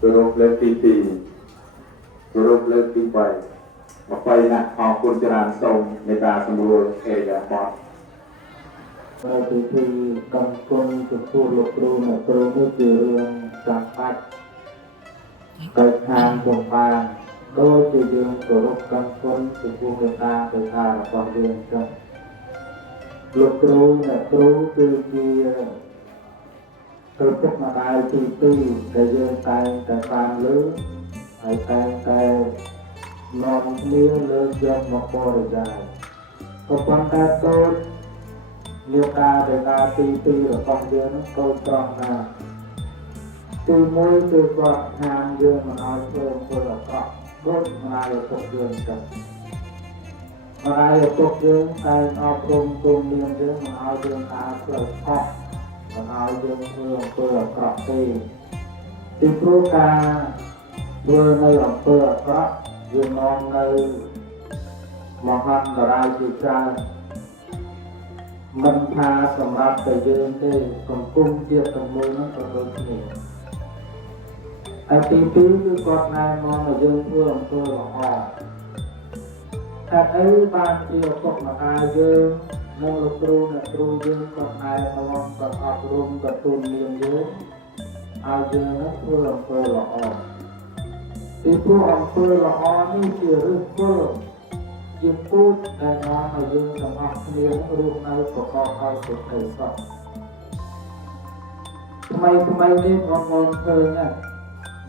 Turut leti turut leti pai apa nak aku jalan song neta sembuh ya bot ពិធីកម្មគុណចំពោះលោកគ្រូអ្នកគ្រូនេះជារឿងចាំបាច់ទៅខាងពុំបានដូចជាយើងគោរពកម្មគុណចំពោះមេត្តាបិតារបស់យើងចឹងលោកគ្រូអ្នកគ្រូគឺជាឪពុកម្ដាយទីពីរដែលយើងតែងតែបានលើហើយតែងតែនាំគ្នាលើកយកមកបរិយាយក៏ប៉ុន្តែដូចមេត្តាបិតាទីពីររបស់យើងនោះក៏ត្រង់ណាស់ទីមួយគឺគាត់ហាមយើងមិនឲ្យធ្វើអំពើអាក្រក់ដូចម្ដាយឪពុកយើងចឹងម្ដាយឪពុកយើងតែអប់រំទូនមានយើងមិនឲ្យយើងដើរផ្លូវខុសមិនឲ្យយើងធ្វើអំពើអាក្រក់ទេពីព្រោះការធ្វើនៅអំពើអាក្រក់វានាំនៅមហន្តរាយជាច្រើនមិនថាសម្រាប់តែយើងទេសង្គមជាតិទាំងមូលនោះក៏ដូចគ្នាហើយទីពីរគឺគាត់ណែនាំឲ្យយើងធ្វើអំពើល្អតែអីបានជាឪពុកម្ដាយយើងនិងលោកគ្រូអ្នកគ្រូយើងគាត់ណែនាំគាត់អប់រំគាត់ទូន្មានយើងឲ្យយើងនោះធ្វើអំពើល្អពីព្រោះអំពើល្អនេះជាឫសគល់ជាពូជដែលនាំឲ្យយើងទាំងអស់គ្នារស់នៅប្រកបដោយសេចក្តីសុខថ្មីនេះបងប្អូនឃើញណា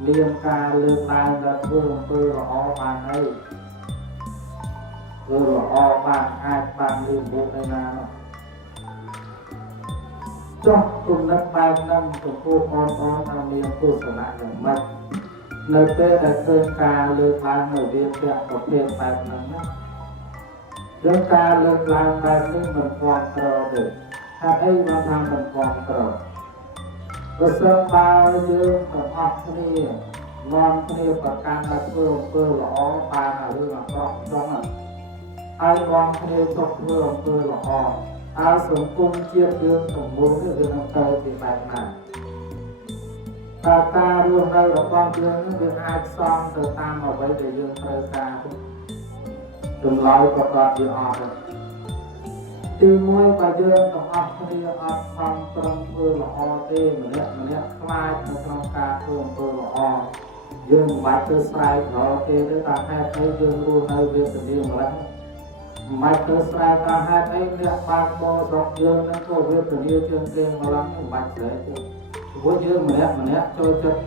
មានការលើកឡើងថាធ្វើអំពើល្អបានហើយធ្វើល្អបានអាចបានលឺមុខឯណានោះចុះគុណិតបែបហ្នឹងចំពោះបងប្អូនថាមានទស្សនៈយ៉ាងម៉េចនៅពេលដែលឃើញការលើកឡើងនៅវាភៈប្រភេទបែបហ្នឹងណាយើងការលើកឡើងបែបនេះមិនគ្រប់គ្រងទេហេតុអីបានថាមិនគ្រប់គ្រងបើសិនបើយើងទាំងអស់គ្នានាំគ្នាប្រកាន់ថាធ្វើអំពើល្អបានរឿងអាក្រក់ចង់ហើយនាំគ្នាទុកធ្វើអំពើល្អហើយសង្គមជាតិយើងទាំងមូលនេះវានឹងទៅពីបែបណាតែការរស់នៅរបស់យើងនេះវាអាចសំទៅតាមអ្វីដែលយើងត្រូវការចម្លើយក៏ប្រាប់យើងអត់ដែរទីមួយបើយើងទាំងអស់គ្នាអត់ខំប្រឹងធ្វើល្អទេម្នាក់ខ្លាចនៅក្នុងការធ្វើអំពើល្អយើងមិនបាច់ទៅស្រែករកទេតែហេតុអីយើងរស់នៅវាទលាម្ល៉េះមិនបាច់ទៅស្រែកថាហេតុអីអ្នកបានបោស្រុកយើងនឹងក៏វាទលាជាងគេម្ល៉េះមិនបាច់ស្រែកទេព្រោះយើងម្នាក់ចូលចិត្ត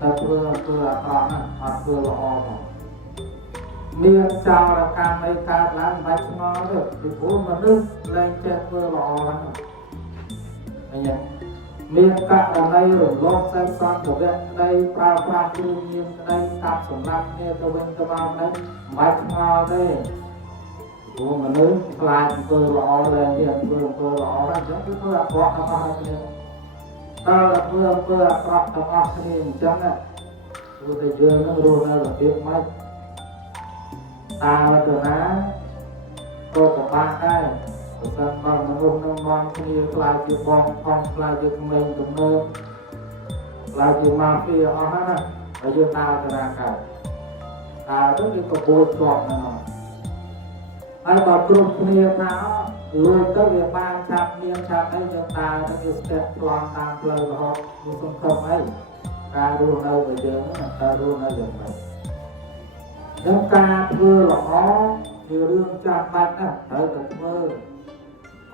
តែធ្វើអំពើអាក្រក់ណាអត់ធ្វើល្អផងមានចោរកម្មនៃកើតឡើងមិនបាច់ស្ងល់ទេពីព្រោះមនុស្សលែងចេះធ្វើល្អហ្នឹងអញ្ចឹងមានករណីរំលោភសេះសន្តិវៈក្តីប្រើប្រាស់គ្រឿងញៀនក្តីកាប់សម្លាប់គ្នាទៅវិញទៅមកហ្នឹងមិនបាច់ស្ងល់ទេព្រោះមនុស្សខ្លាចធ្វើល្អលែងមានធ្វើអំពើល្អអញ្ចឹងគឺធ្វើអាក្រក់ទាំងអស់គ្នាតើធ្វើអំពើអាក្រក់ទាំងអស់គ្នាអញ្ចឹងណាព្រោះតែយើងនឹងរស់នៅរបៀបម៉េចតើទៅណាក៏ពិបាកដែរបើសិនបើមនុស្សនឹងនាំគ្នាខ្លាចជាបងផងខ្លាចជាក្មេងទំនើបខ្លាចជាម៉ាហ្វៀអស់ហ្នឹងណាហើយយើងដើរទៅណាកើតដើរទៅវាក៏បួចជាប់ហ្នឹងហើយបើគ្រប់គ្នាថាលួចទៅវាបានឆាប់មានឆាប់អីយើងដើរទៅវាស្ទះប្លន់តាមផ្លូវរហូតវាសង្ឃឹមអីការរស់នៅរបស់យើងហ្នឹងការរស់នៅយ៉ាងម៉េចនិងការធ្វើល្អជារឿងចាំបាច់ណាស់ត្រូវតែធ្វើ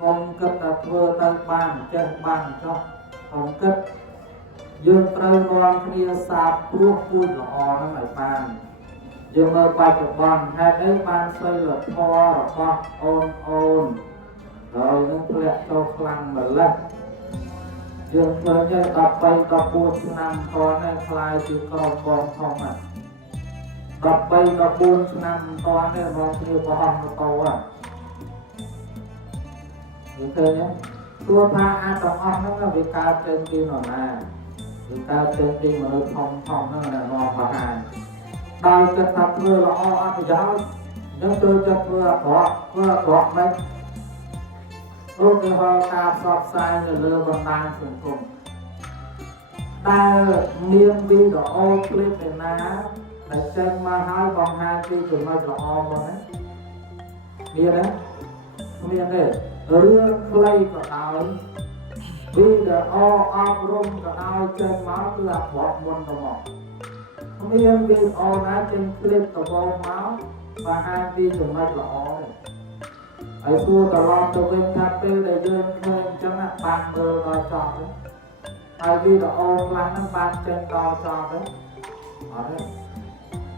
កុំគិតថាធ្វើទៅបានចេះបានចុះកុំគិតយើងត្រូវនាំគ្នាសាបព្រោះពូជល្អហ្នឹងឲ្យបានយើងមើលបច្ចុប្បន្នហេតុអីបានសីលធម៌របស់អូនហើយនឹងធ្លាក់ចូលខ្លាំងម្ល៉េះយើងឃើញតែ13 14ឆ្នាំតនេះខ្លាយជាក្រមបងធំណាស់13 14ឆ្នាំតនេះមកគ្នាបោះម៉ូតូហ្នឹងឃើញទេព្រោះថាអាទាំងអស់ហ្នឹងវាកើតចេញពីនរណាវាកើតចេញពីមនុស្សធំហ្នឹងដែលមកបរិហារដោយគិតថាធ្វើល្អអត់ប្រយោជន៍នឹងចូលចិត្តធ្វើអាក្រក់មិនឧទាហរណ៍ការផ្សព្វផ្សាយនៅលើបណ្ដាញសង្គម ដែលមានវីដេអូឃ្លីបឯណាដែលចេញមកហើយបង្ហាញពីចំណុចល្អមកណាមានទេមានទេរឿងខ្លីក៏ដោយវីដេអូអប់រំក៏ដោយចេញមកគឺអាក្រក់មុនទៅមកមានវីដេអូណាចេញឃ្លីបដំបូងមកបង្ហាញពីចំណុចល្អទេហើយសួរត្រឡប់ទៅវិញថាពេលដែលយើងឃើញអញ្ចឹងបានមើលដល់ចប់ទេហើយវីដេអូខ្លះហ្នឹងបានចេញដល់ចប់ទេអត់ទេ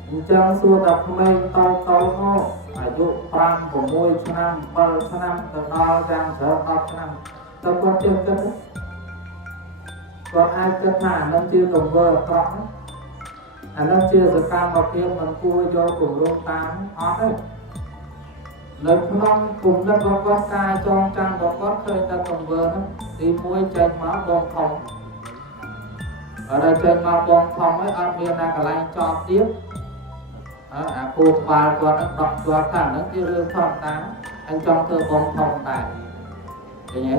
អញ្ចឹងសួរតែក្មេងតូចមកអាយុ5 6ឆ្នាំ7ឆ្នាំទៅដល់យ៉ាងច្រើន10ឆ្នាំទៅគាត់ជឿគិតគាត់អាចគិតថាអានឹងជាទង្វើអាក្រក់អានឹងជាសកម្មភាពមិនគួរយកគម្រោងតាមអត់ទេនៅក្នុងគុំនិតរបស់គាត់ការចងចាំរបស់គាត់ឃើញតែទង្វើហ្នឹងទី1ចេញមកបងធំហើយចេញមកបងធំហើយអត់មានណាកន្លែងចប់ទៀតអាគូក្បាលគាត់ហ្នឹងដកជាប់ថាហ្នឹងជារឿងធម្មតាអញចង់ធ្វើបងធំដែរឃើញទេ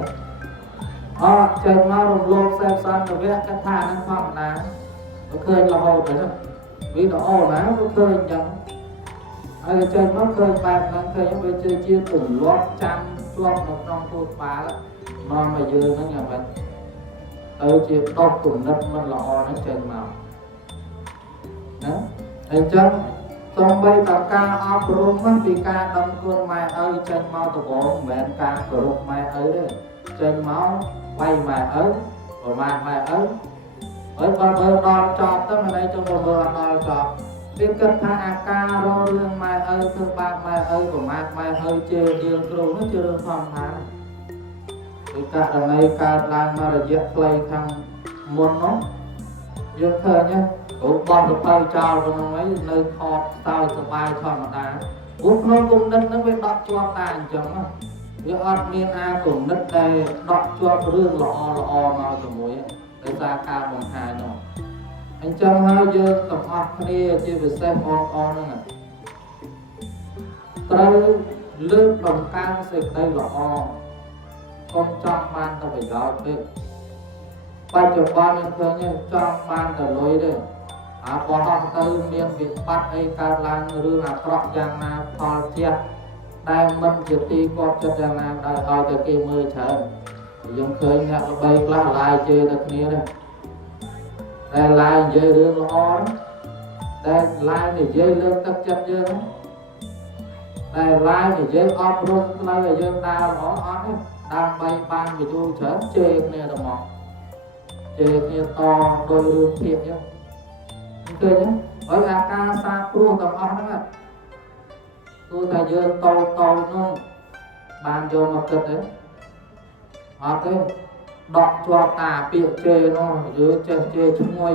ចេញមករំលោភសេពសន្តិវៈកថាហ្នឹងធម្មតាក៏ឃើញរហូតទៅវីដេអូណាក៏ឃើញអញ្ចឹងហើយចេញមកឃើញបែបហ្នឹងឃើញវាជាទម្លាប់ចាំជាប់នៅក្នុងគូក្បាលនាំមកយើងហ្នឹងយ៉ាងម៉េចទៅជាដកគំនិតមិនល្អហ្នឹងចេញមកណាអញ្ចឹងសូម្បីតែការអប់រំពីការដឹងគុណម៉ែឪចេញមកដំបូងមិនមែនការគោរពម៉ែឪទេចេញមកវាយម៉ែឪប្រមាថម៉ែឪហើយបើមើលដល់ចប់ទៅមិនអីចង់មើលអត់ដល់ចប់វាគិតថាអាការរករឿងម៉ែឪធ្វើបាបម៉ែឪប្រមាថម៉ែឪជារឿងគ្រូនោះជារឿងធម្មតាពីករណីកើតឡើងមករយៈខ្លីខាងមុននោះយើងឃើញគ្រូបោះទៅទៅចោលក្នុងអីនៅខកស្ទើរសบายធម្មតាព្រោះក្នុងគុំនិតហ្នឹងវាដកជាប់តែអញ្ចឹងវាអត់មានអាគុំនិតដែលដកជាប់រឿងល្អមកជាមួយដោយសារការបង្ហាញនោះអញ្ចឹងហើយយើងទាំងអស់គ្នាជាពិសេសបងប្អូនហ្នឹងត្រូវលើកតម្កើងសេចក្តីល្អកុំចង់បានតែប្រយោជន៍ទេបច្ចុប្បន្នយើងឃើញចង់បានតែលុយទេបោះទៅមានវិបត្តិអីកើតឡើងរឿងអាក្រក់យ៉ាងណាផលជាតិដែលមិនជាទីគាត់ចិត្តយ៉ាងណាដោយឲ្យតែគេមើលច្រើនយើងឃើញអ្នកល្បីខ្លះឡាយជេរតែគ្នាទេដែលឡាយនិយាយរឿងល្អដែលឡាយនិយាយលើកទឹកចិត្តយើងដែលឡាយនិយាយអប់រំផ្លូវឲ្យយើងដើរល្អអត់ទេដើម្បីបានវិទូច្រើនជេរគ្នាទៅមកជេរគ្នាតដោយរឿងភាពចឹងឃើញហើយអាការសាព្រោះទាំងអស់ហ្នឹងទោះតែយើងតូចនោះបានយកមកគិតទេអត់ទេដកជាប់តាពាក្យជេរនោះយើងចេះជេរឈ្ងុយ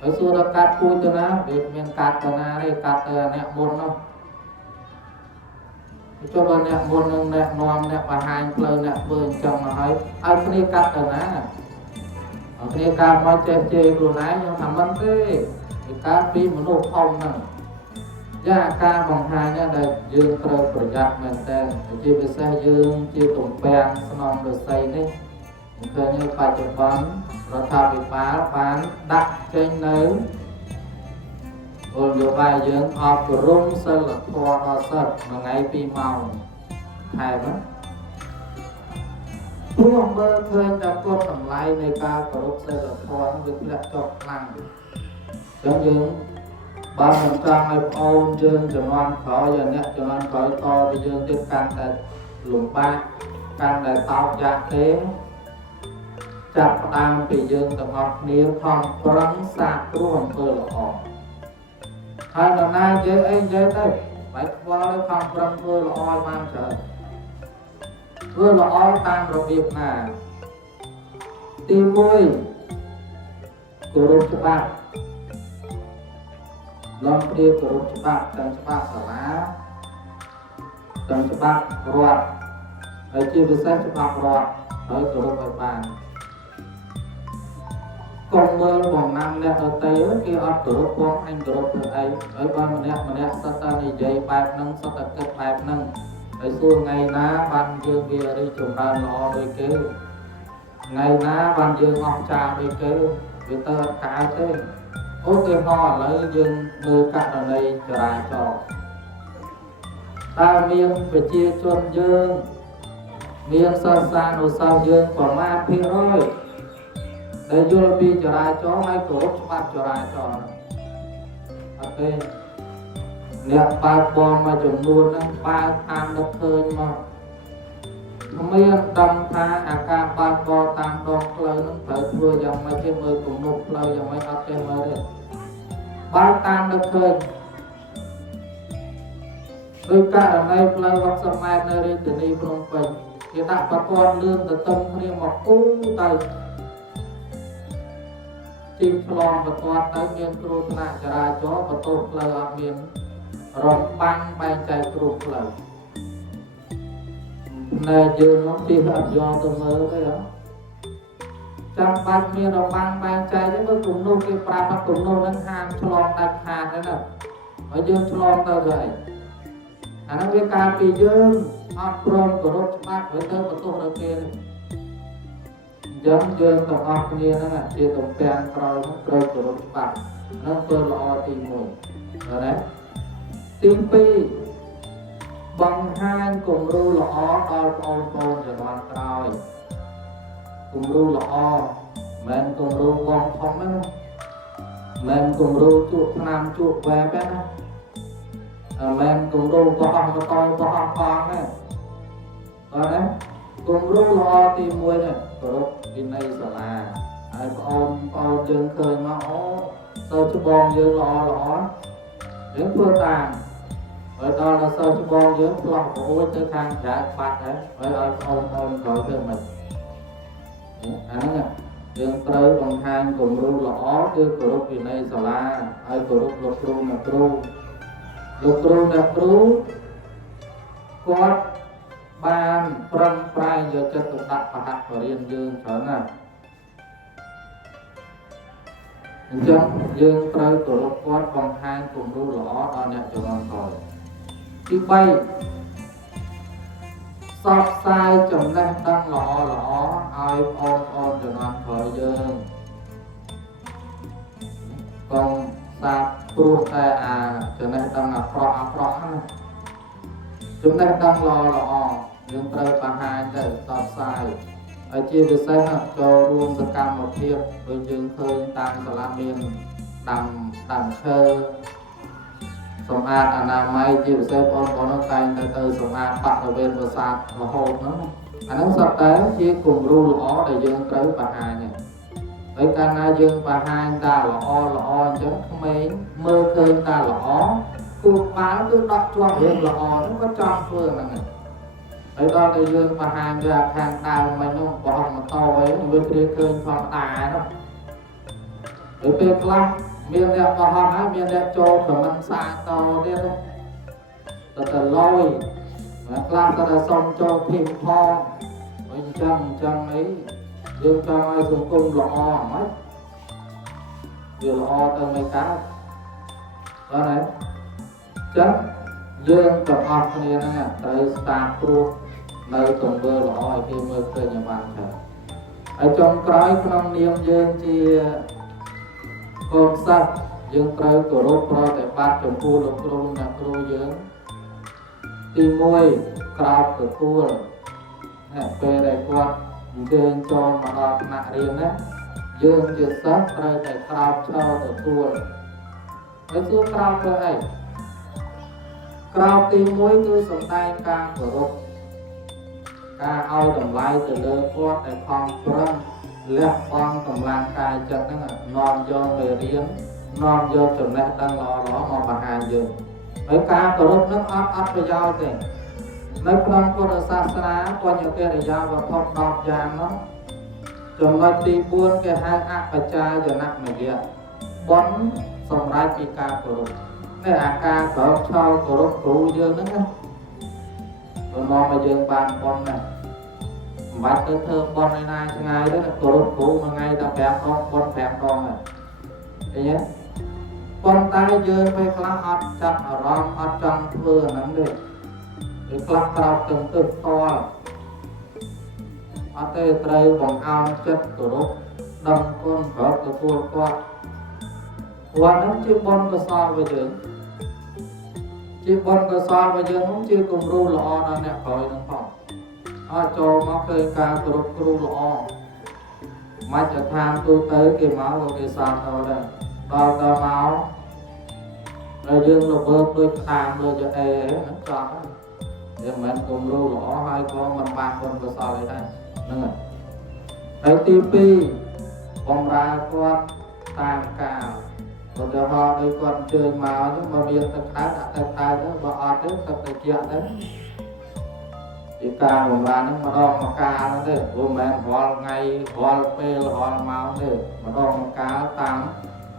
ហើយសួរដល់កាត់ពូជទៅណាវាមានកាត់ទៅណាទេកាត់ទៅអ្នកមុននោះចុះបើអ្នកមុននឹងអ្នកនាំអ្នកបង្ហាញផ្លូវអ្នកធ្វើអញ្ចឹងមកហើយឲ្យគ្នាកាត់ទៅណាឲ្យគ្នាកាត់មកចេះជេរខ្លួនឯងខ្ញុំថាមិនទេវាកាត់ពីមនុស្សធំហ្នឹងយ៉ាការបង្ហាញដែលយើងត្រូវប្រយ័ត្នមែនតើជាពិសេសយើងជាទំពាំងស្នំរស័យនេះឃើញបច្ចុប្បន្នរដ្ឋាភិបាលបានដាក់ចេញនៅគោលនយោបាយយើងអប់រំសិលធម៌ដល់សិស្សមួយថ្ងៃ2ម៉ោងថែមព្រោះមើលឃើញតែគុណតម្លៃនៃការគោរពសិលធម៌វាធ្លាក់ចុះខ្លាំងអញ្ចឹងយើងបើមិនចង់ឲ្យប្អូនយើងជំនាន់ក្រោយឲ្យអ្នកជំនាន់ក្រោយតទៅយើងទៀតកាន់តែលំបាកកាន់តែតោកយ៉ាក់ទេចាប់ផ្ដើមពីយើងទាំងអស់គ្នាខំប្រឹងសាកព្រោះអំពើល្អហើយនរណានិយាយអីនិយាយទៅបែបខ្វល់ខំប្រឹងធ្វើល្អឲ្យបានច្រើនធ្វើល្អតាមរបៀបណាទី1គោរពច្បាប់ឡងព្រាគោរពច្បាប់ទាំងច្បាប់សាលាទាំងច្បាប់រដ្ឋហើយជាពិសេសច្បាប់រដ្ឋហើយគោរពឲ្យបានកុំមើលបំណាំអ្នកដទៃគេអត់គោរពផងអញគោរពធ្វើអីហើយបើម្នាក់សត្វតែនិយាយបែបហ្នឹងសត្វតែគិតបែបហ្នឹងហើយសួរថ្ងៃណាបានយើងវារីចម្រើនល្អដូចគេ ngày na ban dương ngọc trà đi kêu vì tơ cá thế ô kêu họ lấy dương mưa cạn ở đây cho ra cho ta miên về chia chuân dương miên sa sa nô sa dương của ma phi rồi để vô bi cho ra cho hay cổ rốt bắt cho ra cho ok nè ba bom mà chồng luôn á ba tham đất khơi mà miên đâm tha ca ba bo tam đong lời nó phải thua dòng mấy cái mưa cùng nộp lời dòng mấy ấp cái mưa đấy ba tam đất khơi đôi cả ở đây lời hoặc sầm mai nơi đây từ đây from bình thì đặt ba con lương từ tâm riêng một cú tay chim plon và toàn tới miền kêu nạ chả ra chó và tốt lời ở miền rồng băng bay chạy kêu lời này dương nó tìm hợp do từ mơ đấy đó trong ban miền rồng băng bay chạy chứ mới cùng nô cái pra nó cùng nô nâng hàng plon đặt hàng đấy nè ở dương plon tao rồi nó cái ca pì dương hot prom của rốt mát với tớ và tốt ở kia giống dương tổng học kia nó là chia tổng tiền rồi nó rơi của rốt mát nó tôi lo tìm mùi rồi đấy tìm pi bằng hai cùng ru lõ đo ôn cho toàn rồi cùng ru lõ men cùng ru con không đó men cùng ru chuột nam chuột về bé đó men cùng ru có hông có to có hông con đấy rồi đấy cùng ru lo tìm mùi này rồi bên đây sẽ là ai con dương khơi mà ó sơ chú bông dương lõ đến thua tàn ở đó là sơ chú bông dương lọ của ôi tới khang trả bạc đấy ở ôn gọi cho mình nè dương tới bằng hai cùng ru lõ kêu của lúc bên đây sẽ là ai của lúc lục ru nè ru quát ban prang prai giờ cho tụng đặt và hạt của riêng dương trở nè chân dương tới của lúc quát bằng hai cùng ru lõ đó nhận cho ngon rồi đi bay sọp sai chồng lên đang lõ ai ôn cho ngon thời dương còn sạp pru ta cho nên đang là pro chúng ta đang lò nhưng trời bà hai để tọt sai ở chia về xe cho luôn tất cả một thiệp với dương khơi tăng sả la miên đầm khơ sông an nam mai chia về xe con nó tay từ sông an bạc ở bên bờ sạt và hồ nó sắp tới chia cùng ru lõ để dương tới bà hai này với cả na dương bà hai ta lõ chứ không mấy mơ khơi ta lõ cuộc bán cứ đọc cho dương lõ nó có trong phương này ở đó là dương bà hai ra hàng đào mà nó bỏ hồng mà to ấy bên kia khơi phong tà đó ở bên lắm miền đẹp bà hồng á miền đẹp cho của mình xa to đi đó là lôi mà làm ta là xong cho thêm phong với chân ấy dương cho ai dùng cung lọ mất vừa lọ từ mấy cá đó này chắc dương tập học này nè tới start pro nơi tuần vừa lọ khi mưa khơi nhà bạn thở ở trong cái trong niềm dương thì con sắc dương tới của rốt pro để bắt trong khu lục rung là pro dương tìm môi cao của khu về đây qua dương cho mà đọc nạ riêng đấy dương chỉ sắc rồi để cao cho từ khu với số cao cơ ấy cao tìm môi cứ sống tay ca của rốt ca ao đồng lai từ lơ qua để phong trăng lẹp phong tổng lang cài chặt đó là non do về riêng non do chuẩn lẽ đang lo mà bà hàng dương với ca của rốt nó ấp với nhau thì nơi con có sa sá qua nhiều cái để giao và phong đọc giang nó chuẩn nói đi buôn cái hai ác và cha giờ nặng này kia bón xong ra cái ca của rốt này ca của cho của rốt cụ dương đó rồi nó mà dương bàn con này bắt tới thơ con này này ngay đó là cổ cũ mà ngay ta bẹp con bẹp con này thấy nhé con tay dương phải khăn ớt chặt ở rong ớt trong vừa nắm được để khăn cao từng tức to អត់ទេត្រូវបង្អោនចិត្តគោរពដឹងគុណប្រកបទទួលគាត់គាត់ហ្នឹងជាបុណ្យកុសលរបស់យើងជាបុណ្យកុសលរបស់យើងហ្នឹងជាគំរូល្អដល់អ្នកក្រោយហ្នឹងផងអត់ចូលមកឃើញការគោរពគ្រូល្អមជ្ឈដ្ឋានទូទៅគេមកគេសាទរដែរដល់មកហើយយើងល្វើដូចតាមលើចអេហ្នឹងចប់ហើយយើងមិនគំរូល្អហើយក៏មិនបានបុណ្យកុសលអីដែរហ្នឹងហើយទី2បំរើគាត់តាមកាលឧទាហរណ៍ដូចគាត់អញ្ជើញមកអញ្ចឹងបើមានទឹកក្តៅដាក់ទឹកក្តៅទៅបើអត់ទៅទឹកត្រជាក់ទៅជាការបំរើហ្នឹងម្ដងមកកាលហ្នឹងទេព្រោះមិនមែនរាល់ថ្ងៃរាល់ពេលរាល់ម៉ោងទេម្ដងមកកាលតាម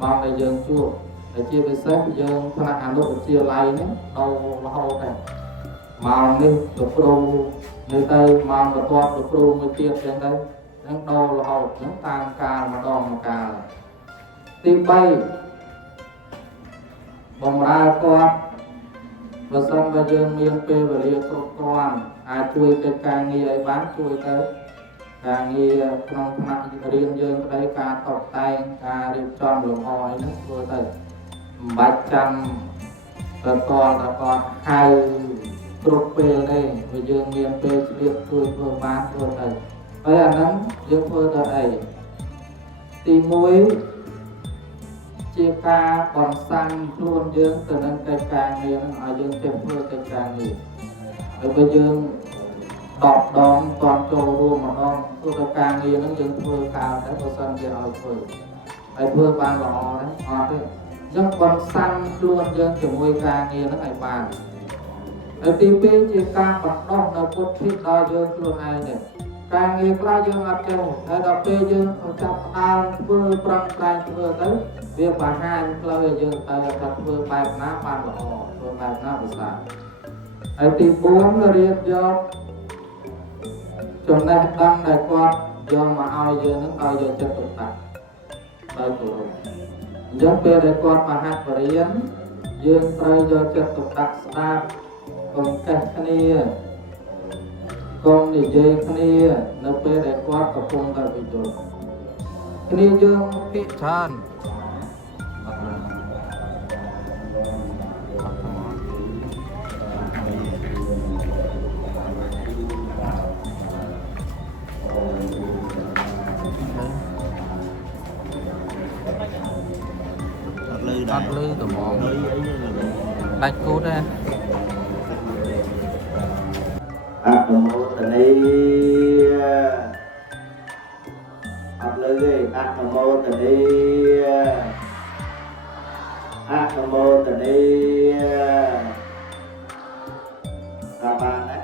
ម៉ោងដែលយើងជួបតែជាពិសេសយើងថ្នាក់អនុវិទ្យាល័យហ្នឹងដូររហូតដែរម៉ោងនេះលោកគ្រូនៅទៅម៉ោងបន្ទាប់លោកគ្រូមួយទៀតអញ្ចឹងទៅហ្នឹងដូររហូតហ្នឹងតាមកាលម្ដងមកកាលទី3បំរើគាត់បើសិនបើយើងមានពេលវេលាគ្រប់គ្រាន់អាចជួយកិច្ចការងារឲ្យបានជួយទៅការងារក្នុងថ្នាក់រៀនយើងក្តីការតបតែងការរៀបចំលម្អអីហ្នឹងធ្វើទៅមិនបាច់ចាំទៅតល់តែគាត់ហៅគ្រប់ពេលទេព្រោះយើងមានពេលឆ្លៀតជួយធ្វើបានធ្វើទៅហើយអាហ្នឹងយើងធ្វើទៅអីទី1ជាការបន្សាំខ្លួនយើងទៅនឹងកិច្ចការងារហ្នឹងឲ្យយើងចេះធ្វើកិច្ចការងារហើយបើយើងដកដងតន់ចូលរួមម្ដងធ្វើទៅការងារហ្នឹងយើងធ្វើកាលតែបើសិនជាឲ្យធ្វើហើយធ្វើបានល្អទេអត់ទេអញ្ចឹងបន្សាំខ្លួនយើងជាមួយការងារហ្នឹងឲ្យបានហើយទី2ជាការបណ្ដុះនៅពុទ្ធិដល់យើងខ្លួនឯងនេះការងារខ្លះយើងអត់ចេះហើយដល់ពេលយើងចាប់ផ្ដើមធ្វើប្រឹងប្រែងធ្វើទៅវាបង្ហាញផ្លូវឲ្យយើងទៅថាធ្វើបែបណាបានល្អធ្វើបែបណាប្រសើរហើយទី4រៀបយកចំណេះដឹងដែលគាត់យកមកឲ្យយើងនឹងឲ្យយកចិត្តទុកដាក់ដោយគោរពអញ្ចឹងពេលដែលគាត់មកហាត់បរៀនយើងត្រូវយកចិត្តទុកដាក់ស្ដាប់កុំកេះគ្នាកុំនិយាយគ្នានៅពេលដែលគាត់កំពុងតែបញ្យល់គ្នាយើងពាក្យច្រើនអត់លឺត្មងដាច់គូតទេអនុមោទនីអត់លើទេអនុមោទនីអនុមោទនីតាមបានណា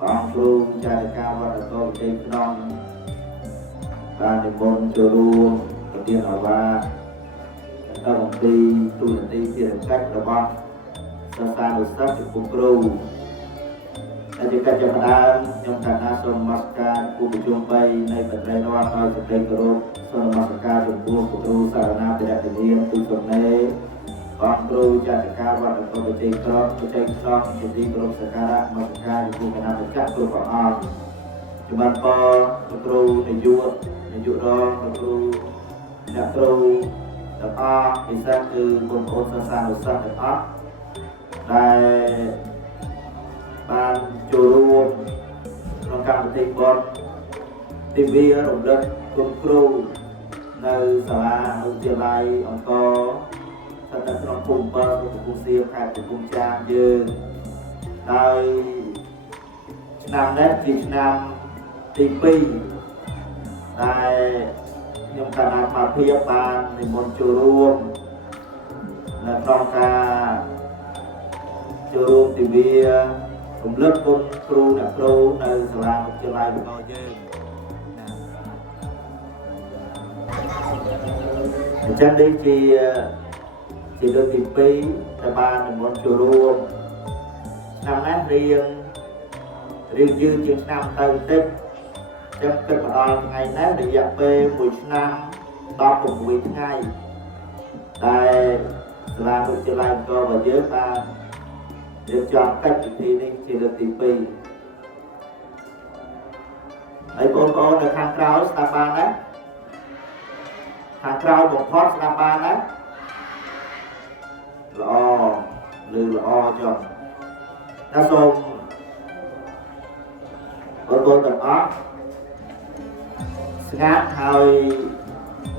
បងគ្រូចារិកាវត្តកោទីក្នុងបាននិមន្តចូលរួមប្រធានអាវាអំពីទូនាទីជារកាច់របស់សាសានុសិស្សចំពោះគ្រូតែជាកិច្ចចាប់ផ្ដើមខ្ញុំកណ្ដាលសូមនមស្ការគូប្រជុំ3នៃបត្រៃនវត្តដោយសេចក្តីគោរពសូមនមស្ការចំពោះគ្រូសារណាបរិយានាមទូសំណេរបងគ្រូចារិកាវត្តកោទីក្រុងជាទីគោរពសក្ការៈនមស្ការចំពោះគណៈម្ចាស់គ្រប់ព្រះអង្គជំរាបពរគ្រូនាយករងគ្រូអ្នកគ្រូទាំងអស់ពិសេសគឺបងប្អូនសាសានុសិស្សទាំងអស់ដែលបានចូលរួមក្នុងកម្មវិធីបុណ្យទិវារំលឹកគុណគ្រូនៅសាលាវិទ្យាល័យអង្គរស្ថិតនៅក្នុងភូមិ7កំពង់សៀមខេត្តកំពង់ចាមយើងដោយឆ្នាំនេះជាឆ្នាំទី2ដែលខ្ញុំកណ្ដាលមកភាពបាននិមន្តចូលរួមនៅក្នុងការចូលរួមទិវារំលឹកគុណគ្រូអ្នកគ្រូនៅសាលាវិទ្យាល័យរបស់យើងអញ្ចឹងនេះជាលើកទី2ដែលបាននិមន្តចូលរួមឆ្នាំនេះរៀងយឺតជាងឆ្នាំទៅបន្តិចខ្ញុំគិតមកដល់ថ្ងៃនេះរយៈពេល1ឆ្នាំ16ថ្ងៃតែសាលាវិទ្យាល័យអង្គររបស់យើងបានរៀបចំកិច្ចពិធីនេះជាលើកទី2 ហើយបងប្អូននៅខាងក្រោយស្ដាប់បានណាខាងក្រោយបំផុតស្ដាប់បានណាល្អឬល្អចុះតែសូមបងប្អូនទាំងអស់ស្ងាត់ហើយ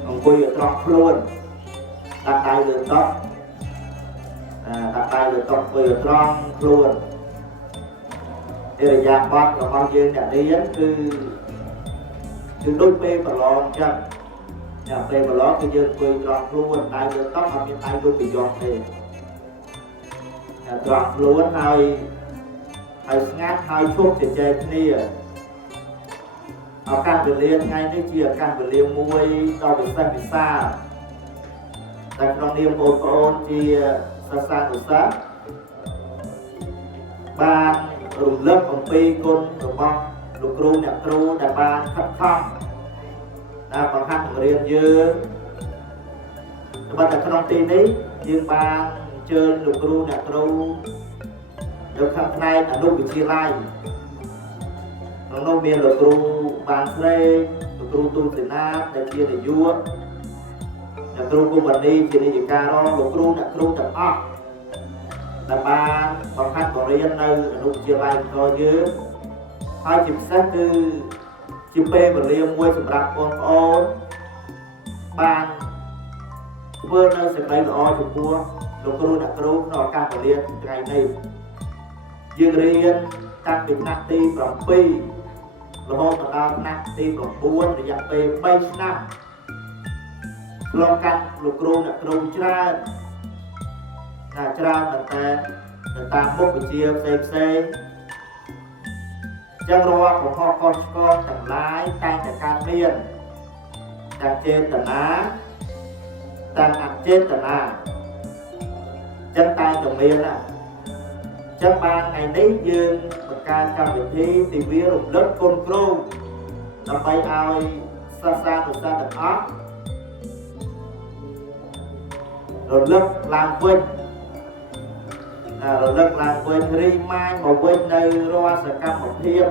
អង្គុយឲ្យត្រង់ខ្លួនដាក់ដៃលើតុដាក់ដៃលើតុអង្គុយឲ្យត្រង់ខ្លួនឥរិយាបថរបស់យើងអ្នករៀនគឺដូចពេលប្រឡងចឹងពេលប្រឡងគឺយើងអង្គុយត្រង់ខ្លួនដៃលើតុអត់មានដៃដូចពីយ៉ងទេត្រង់ខ្លួនហើយស្ងាត់ហើយឈប់ជជែកគ្នាឱកាសវេលាថ្ងៃនេះជាឱកាសវេលាមួយដ៏ពិសេសពិសាលតែក្នុងនាមបងប្អូនជាសាសានុសិស្សបានរំលឹកអំពីគុណរបស់លោកគ្រូអ្នកគ្រូដែលបានខិតខំបង្ហាត់បង្រៀនយើងតែក្នុងទីនេះយើងបានអញ្ជើញលោកគ្រូអ្នកគ្រូនៅខាងផ្នែកអនុវិទ្យាល័យក្នុងនោះមានលោកគ្រូបានស្រីលោកគ្រូទូលសេនាដែលជានាយកអ្នកគ្រូគូវនីជានាយិការរងលោកគ្រូអ្នកគ្រូទាំងអស់ដែលបានបង្ហាត់បង្រៀននៅអនុវិទ្យាល័យរបស់យើងហើយជាពិសេសគឺជាពេលវេលាមួយសម្រាប់បងប្អូនបានធ្វើនៅសេចក្តីល្អចំពោះលោកគ្រូអ្នកគ្រូក្នុងឱកាសវេលាថ្ងៃនេះយើងរៀនតាំងពីថ្នាក់ទី7រហូតដល់ថ្នាក់ទី9រយៈពេល3ឆ្នាំឆ្លងកាត់លោកគ្រូអ្នកគ្រូច្រើនមែនតើទៅតាមមុខវិជ្ជាផ្សេងចឹងរាល់កំហុសខុសឆ្គងទាំងឡាយតែងតែកើតមានទាំងចេតនាទាំងអចេតនាចឹងតែងតែមានណាចឹងបានថ្ងៃនេះយើងបង្កើតកម្មវិធីទិវារំលឹកគុណគ្រូដើម្បីឲ្យសិស្សានុសិស្សទាំងអស់រលឹកឡើងវិញរីម៉ាញមកវិញនៅរាល់សកម្មភាព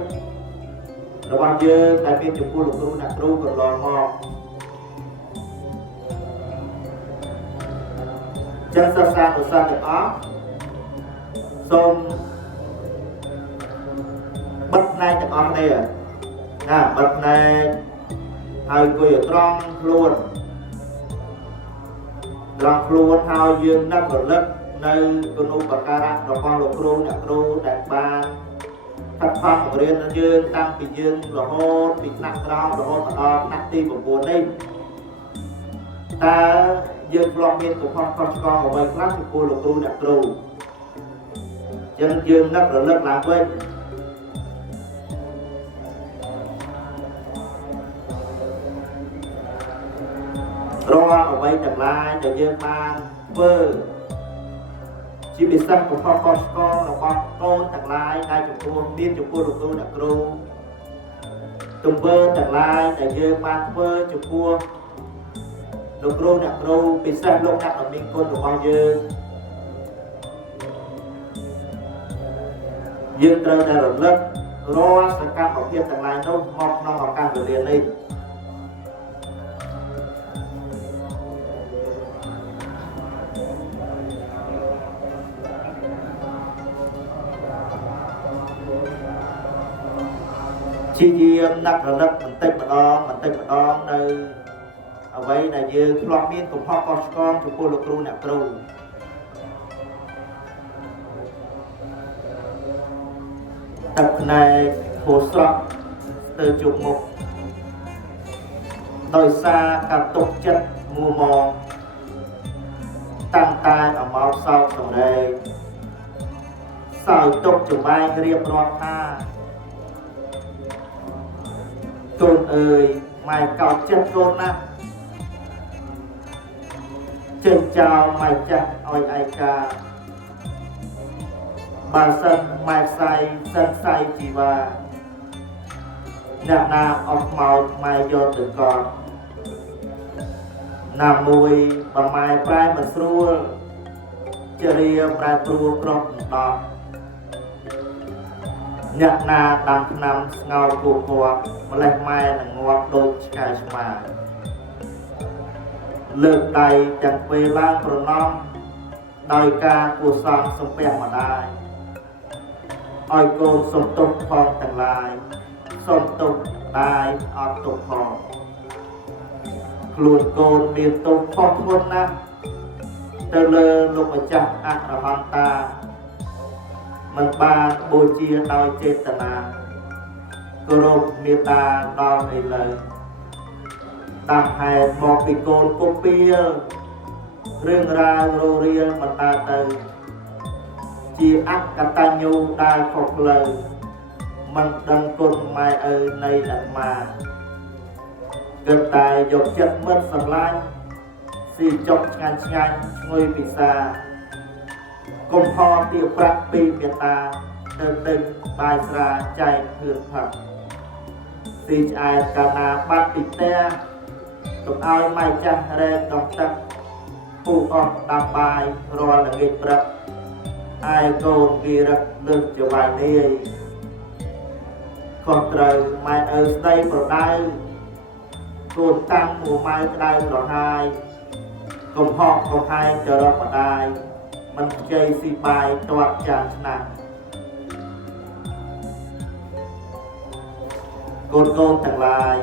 របស់យើងដែលមានចំពោះលោកគ្រូអ្នកគ្រូកន្លងមកចឹងសិស្សានុសិស្សទាំងអស់សូមបិទផ្នែកទាំងអស់គ្នាបិទផ្នែកហើយអង្គុយត្រង់ខ្លួនហើយយើងនឹករលឹកនៅគុណូបការៈរបស់លោកគ្រូអ្នកគ្រូដែលបានខិតខំបង្រៀនយើងតាំងពីយើងរហូតពីថ្នាក់ក្រោមរហូតដល់ថ្នាក់ទី9នេះតើយើងធ្លាប់មានកំហុសខុសឆ្គងអ្វីខ្លះចំពោះលោកគ្រូអ្នកគ្រូចឹងយើងនឹករលឹកឡើងវិញរាល់អ្វីទាំងឡាយដែលយើងបានធ្វើជាពិសេសកំហុសខុសឆ្គងរបស់កូនទាំងឡាយដែលចំពោះលោកគ្រូអ្នកគ្រូទង្វើទាំងឡាយដែលយើងបានធ្វើចំពោះលោកគ្រូអ្នកគ្រូពិសេសលោកអ្នកដ៏មានគុណរបស់យើងត្រូវតែរលឹករាល់សកម្មភាពទាំងឡាយនោះមកក្នុងឱកាសវេលានេះជាយាមនឹករលឹកបន្តិចម្ដងនៅអ្វីដែលយើងធ្លាប់មានកំហុសខុសឆ្គងចំពោះលោកគ្រូអ្នកគ្រូទឹកភ្នែកហូរស្រក់ស្ទើរជុំមុខដោយសារការទុកចិត្តមួម៉ងតាំងតែអមោសោកសម្ដែងសោយទុកចំបែងរៀបរាប់ថាកូនអើយម៉ែកោតចិត្តកូនណាស់ចេញចោលម៉ែចាស់ឲ្យឯកាបើសិនម៉ែផ្សាយសិនផ្សាយជីវ៉ាអ្នកណាអស់ខ្មោចម៉ែយកទៅកត់ណាមួយបើម៉ែប្រែមិនស្រួលជារាប្រែព្រួលគ្រប់ដងអ្នកណាដាំថ្នាំស្ងោរគូគាត់ ម្លេះម៉ែនឹងងាប់ដូចឆ្កែឆ្មាលើកដៃទាំងពេលឡើងប្រណំដោយការគួរសមសំពះម្ដាយឲ្យកូនសុំទុកផងទាំងឡាយសុំទុកដាយអត់ទុកផងខ្លួនកូនមានទុកខុសធ្ងន់ណាស់ទៅលើលោកម្ចាស់អរហន្តាមិនបានបូជាដោយចេតនាគោរពមេត្តាដល់ឥឡូវតាមហេតុមកពីកូនពុកពីលរឿងរ៉ាវរស់រៀលមិនដើរទៅជាអកតញ្ញូដើរខុសផ្លូវមិនដឹងគុណម៉ែឪនៃអាត្មាគិតតែយកចិត្តមិត្តស្រឡាញ់ស៊ីចុកឆ្ងាញ់ឆ្ងាញ់ឈ្ងុយពិសាកុំហល់ទាប្រាក់ពីមេត្តាទៅទិញបាយស្រាចែកហឿនផឹកស៊ីឆ្អែតកាលណាបាត់ពីផ្ទះទុកឲ្យម៉ែចាស់រែកដងទឹកពូអស់ដាំបាយរាល់ល្ងាចព្រឹកហើយកូនវារឹកលើកជាវាយនាយខុសត្រូវម៉ែឪស្ដីប្រដៅកូនតាំងមួយម៉ៅក្តៅប្រហាយកុំហកកំហែងចរកម្ដាយមិនខ្ចីស៊ីបាយទាត់ចានឆ្នាំកូនកូនទាំងឡាយ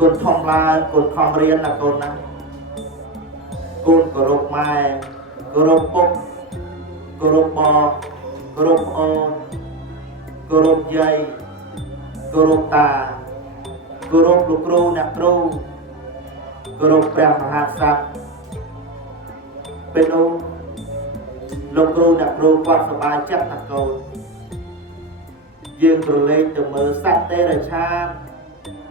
កូនធំឡើងកូនខំរៀនណាកូនណាកូនគោរពម៉ែគោរពពុកគោរពបងគោរពប្អូនគោរពយាយគោរពតាគោរពលោកគ្រូអ្នកគ្រូគោរពព្រះមហាក្សត្រពេលនោះលោកគ្រូអ្នកគ្រូគាត់សប្បាយចិត្តណាស់កូនយើងប្រឡេកទៅមើលសត្វទេរឆាន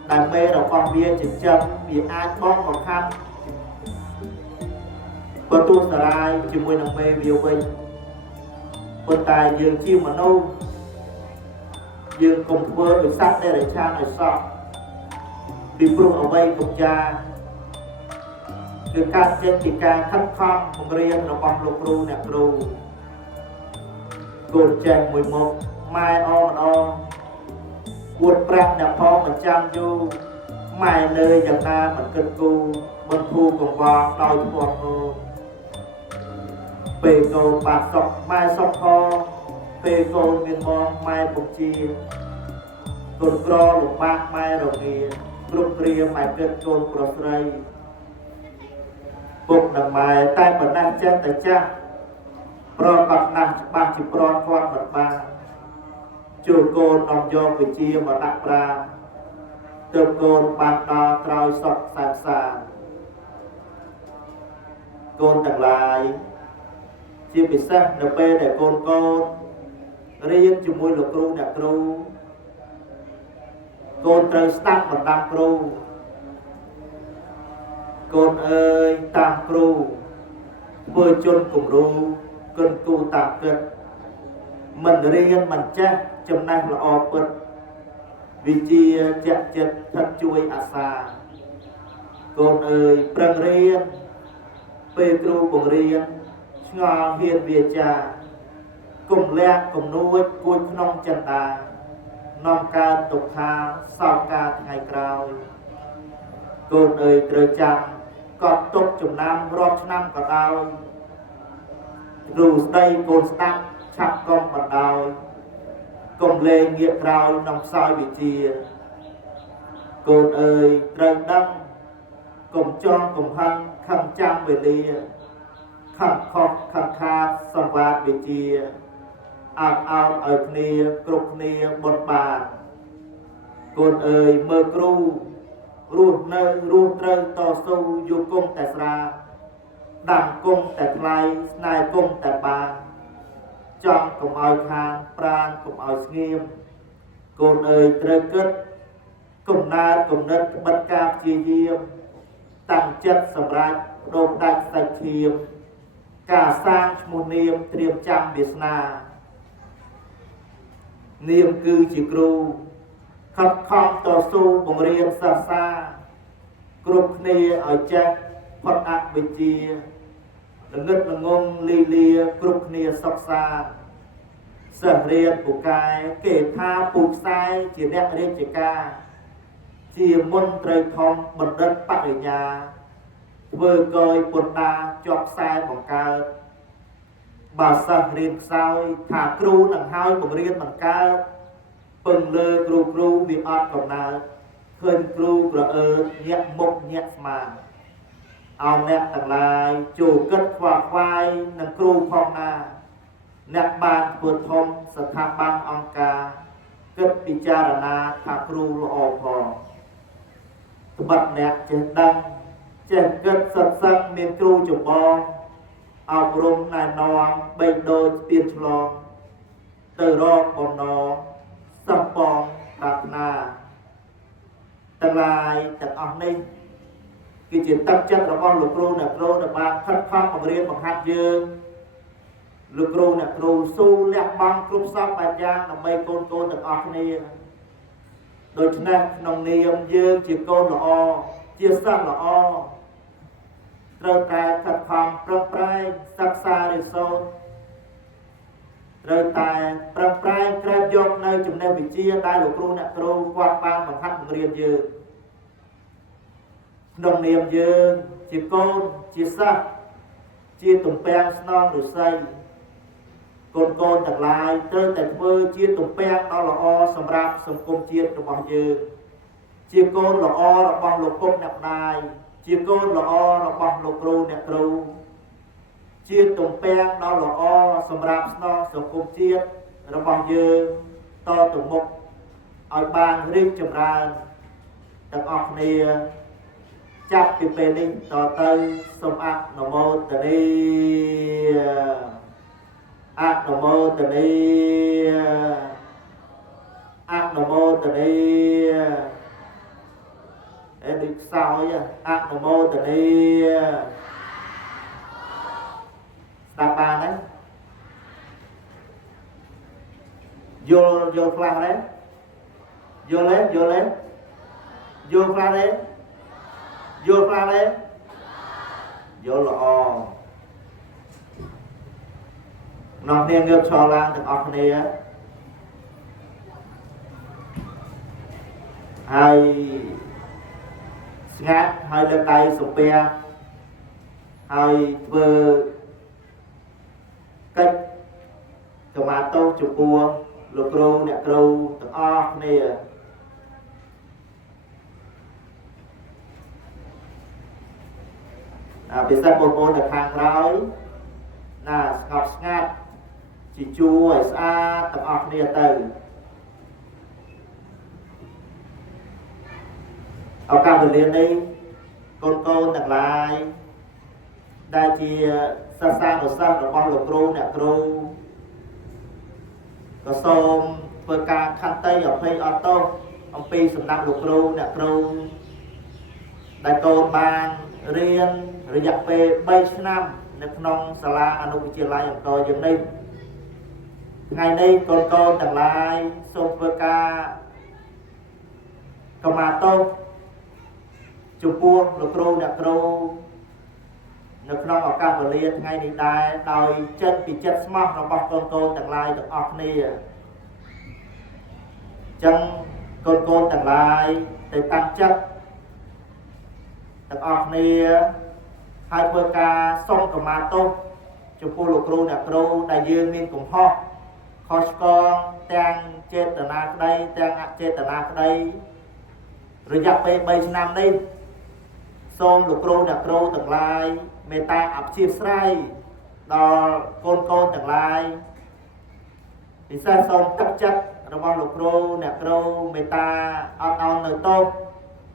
ដែលមេរបស់វាចិញ្ចឹមវាអាចបង់មកខាត់បើទោះសារាយជាមួយនឹងមេវាវិញប៉ុន្តែយើងជាមនុស្សយើងកុំធ្វើដោយសត្វទេរឆានឲ្យសោះពីព្រោះអ្វីគ្រប់យ៉ាងគឺការចេញពីការខិតខំបង្រៀនរបស់លោកគ្រូអ្នកគ្រូកូនចេះមួយមុខម៉ែអម្ដងអួតប្រាក់អ្នកផងមិនចាំយូរម៉ែលើយ៉ាងណាមិនគិតគូមិនធូរកង្វល់ដោយធ្ងន់ធ្ងរពេលកូនបានសុខម៉ែសុខផងពេលកូនមានមកម៉ែពុកជាកូនក្រលំបាកម៉ែរងាគ្រប់គ្រាម៉ែគិតកូនប្រុសស្រីពុកនិងម៉ែតែប៉ុណ្ណេះចេះតែចាស់ប្រកបណាស់ច្បាស់ជាប្រន់គាត់មិនបានជួកូននាំយកវិជាមកដាក់ប្រាំទើបកូនបានដល់ក្រោយសុខសែនសានកូនទាំងឡាយជាពិសេសនៅពេលដែលកូនរៀនជាមួយលោកគ្រូអ្នកគ្រូកូនត្រូវស្ដាប់បណ្ដាំគ្រូកូនអើយតាមគ្រូធ្វើជន់គំរូគិនគូតាមគិតមិនរៀនមិនចេះចំណេះល្អពិតវិជាជាក់ចិត្តថិតជួយអាសាកូនអើយប្រឹងរៀនពេលគ្រូបង្រៀនឆ្ងល់ហ៊ានវាចាកុំលះកុំនួចគួចក្នុងចិន្តានាំកើតទុក្ខាសោកការថ្ងៃក្រោយកូនអើយត្រូវចាំកត់ទុកចំណាំរាប់ឆ្នាំក៏ដោយគ្រូស្ដីកូនស្ដាប់ឆាប់កុំបណ្ដោយកុំលេងងាកក្រោយក្នុងខ្សោយវិជាកូនអើយត្រូវដឹងកុំចង់កំហឹងខំចាំវេលាខំខកខំខាតសង្វាតវិជាអោតឲ្យគ្នាគ្រប់គ្នាបុណ្យបានកូនអើយមើលគ្រូរស់នៅរស់ត្រូវតស៊ូយកគង់តែស្រាដាំគង់តែថ្លៃស្នេហ៍គង់តែបានចង់កុំឲ្យខានប្រាណកុំឲ្យស្ងៀមកូនអើយត្រូវគិតកំណើតគំនិតក្បិតការព្យាយាមតាំងចិត្តសម្រាប់បដូរដាច់សាច់ឈាមការសាងឈ្មោះនាមត្រៀមចាំវាសនានាមគឺជាគ្រូខិតខំតស៊ូបង្រៀនសាសនាគ្រប់គ្នាឲ្យចេះផុតអវិជ្ជាល្ងឹតល្ងងលីលាគ្រប់គ្នាសុខសាន្ត សិស្សរៀនពូកែគេថាពូខ្សែជាអ្នករាជការជាមន្ត្រីធំបណ្ឌិតបរិញ្ញាធ្វើកយពុណ្ដាជាប់ខ្សែបង្កើតបើសិស្សរៀនខ្សោយថាគ្រូនឹងហើយបង្រៀនបង្កើតពឹងលើគ្រូវាអត់កំណើតឃើញគ្រូប្រអើញាក់មុខញាក់ស្មាអោអ្នកទាំងឡាយចូលគិតខ្វល់ខ្វាយនឹងគ្រូផងណាអ្នកបានធ្វើធំស្ថាប័នអង្គការគិតពិចារណាថាគ្រូល្អផងត្បិតអ្នកចេះដឹងចេះគិតសិក្សាមានគ្រូចម្បងអប់រំណែនាំបីដូចស្ពានឆ្លងទៅរកបំណងសំបងប្រាថ្នាទាំងឡាយទាំងអស់នេះគឺជាទឹកចិត្តរបស់លោកគ្រូអ្នកគ្រូដែលបានខិតខំបង្រៀនបង្ហាត់យើងលោកគ្រូអ្នកគ្រូស៊ូលះបង់គ្រប់សពបែបយ៉ាងដើម្បីកូនទាំងអស់គ្នាដូច្នេះក្នុងនាមយើងជាកូនល្អជាសិស្សល្អត្រូវតែខិតខំប្រឹងប្រែងសិក្សារៀនសូត្រត្រូវតែប្រឹងប្រែងក្រេបយកនៅចំណេះវិជ្ជាដែលលោកគ្រូអ្នកគ្រូគាត់បានបង្ហាត់បង្រៀនយើងក្នុងនាមយើងជាកូនជាសិស្សជាទំពាំងស្នងឫស្សីកូនទាំងឡាយត្រូវតែធ្វើជាទំពាំងដ៏ល្អសម្រាប់សង្គមជាតិរបស់យើងជាកូនល្អរបស់លោកពុកអ្នកម្ដាយជាកូនល្អរបស់លោកគ្រូអ្នកគ្រូជាទំពាំងដ៏ល្អសម្រាប់ស្នងសង្គមជាតិរបស់យើងតទៅមុខឲ្យបានរីកចម្រើនទាំងអស់គ្នាចាប់ពីពេលនេះតទៅសូមអនុមោទនាអនុមោទនាអនុមោទនាដូចខ្សោយអនុមោទនាស្ដាប់បានទេយល់ខ្លះទេយល់ខ្លះទេយល់ខ្លះទេយល់ល្អน้องเนี่ยเงือบชอล่างទាំងអស់គ្នាហើយស្ងាត់ហើយលើកដៃសំពះហើយធ្វើកិច្ចកម្មាទោសចំពោះលោកគ្រូអ្នកគ្រូទាំងអស់គ្នាពិសេសបងប្អូននៅខាងក្រោយណាស្ងប់ស្ងាត់ជាជួរឲ្យស្អាតទាំងអស់គ្នាទៅឱកាសវេលានេះកូនទាំងឡាយដែលជាសិស្សានុសិស្សរបស់លោកគ្រូអ្នកគ្រូក៏សូមធ្វើការខន្តីអភ័យអត់ទោសអំពីសំណាក់លោកគ្រូអ្នកគ្រូដែលកូនបានរៀនរយៈពេល3ឆ្នាំនៅក្នុងសាលាអនុវិទ្យាល័យអង្គរយើងនេះថ្ងៃនេះកូនទាំងឡាយសូមធ្វើការកម្មាទោសចំពោះលោកគ្រូអ្នកគ្រូនៅក្នុងឱកាសវេលាថ្ងៃនេះដែរដោយចិត្តពីចិត្តស្មោះរបស់កូនទាំងឡាយទាំងអស់គ្នាអញ្ចឹងកូនទាំងឡាយទៅតាំងចិត្តទាំងអស់គ្នាហើយធ្វើការសុំកម្មាទោសចំពោះលោកគ្រូអ្នកគ្រូដែលយើងមានកំហុសខុសឆ្គងទាំងចេតនាក្តីទាំងអចេតនាក្តីរយៈពេល3ឆ្នាំនេះសូមលោកគ្រូអ្នកគ្រូទាំងឡាយមេត្តាអព្យាស្រ័យដល់កូនទាំងឡាយពិសេសសូមទឹកចិត្តរបស់លោកគ្រូអ្នកគ្រូមេត្តាអត់ឱននៅទោស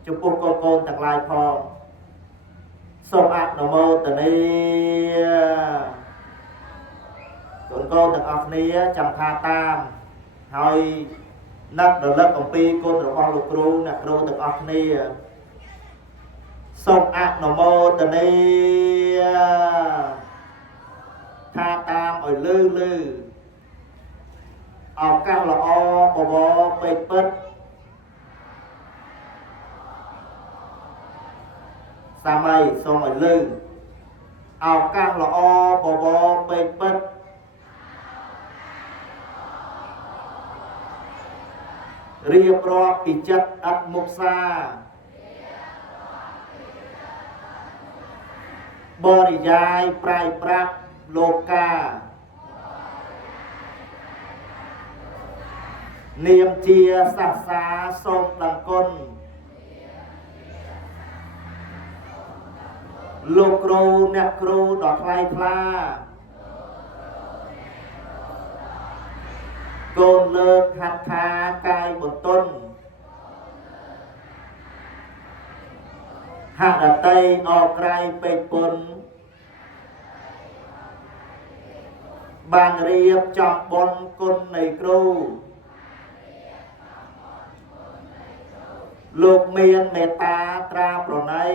ចំពោះកូនទាំងឡាយផងសូមអនុមោទនាកូនទាំងអស់គ្នាចាំថាតាមហើយនឹករលឹកអំពីគុណរបស់លោកគ្រូអ្នកគ្រូទាំងអស់គ្នាសូមអនុមោទនាថាតាមឲ្យលឺឱកាសល្អបបរពេកពិតសាមីសូមឲ្យលឺឱកាសល្អបបរពេកពិត រៀបរាប់ពីចិត្តអត់មុសាបរិយាយប្រាយប្រាប់លោកកានាមជាសាសាសូមដឹងគុណលោកគ្រូអ្នកគ្រូដ៏ថ្លៃថ្លាកូនលើកហត្ថាកាយបន្ទន់ហដតីអក្រៃពេកពុនបានរៀបចំបុណ្យគុណនៃគ្រូលោកមានមេត្តាត្រាប្រណី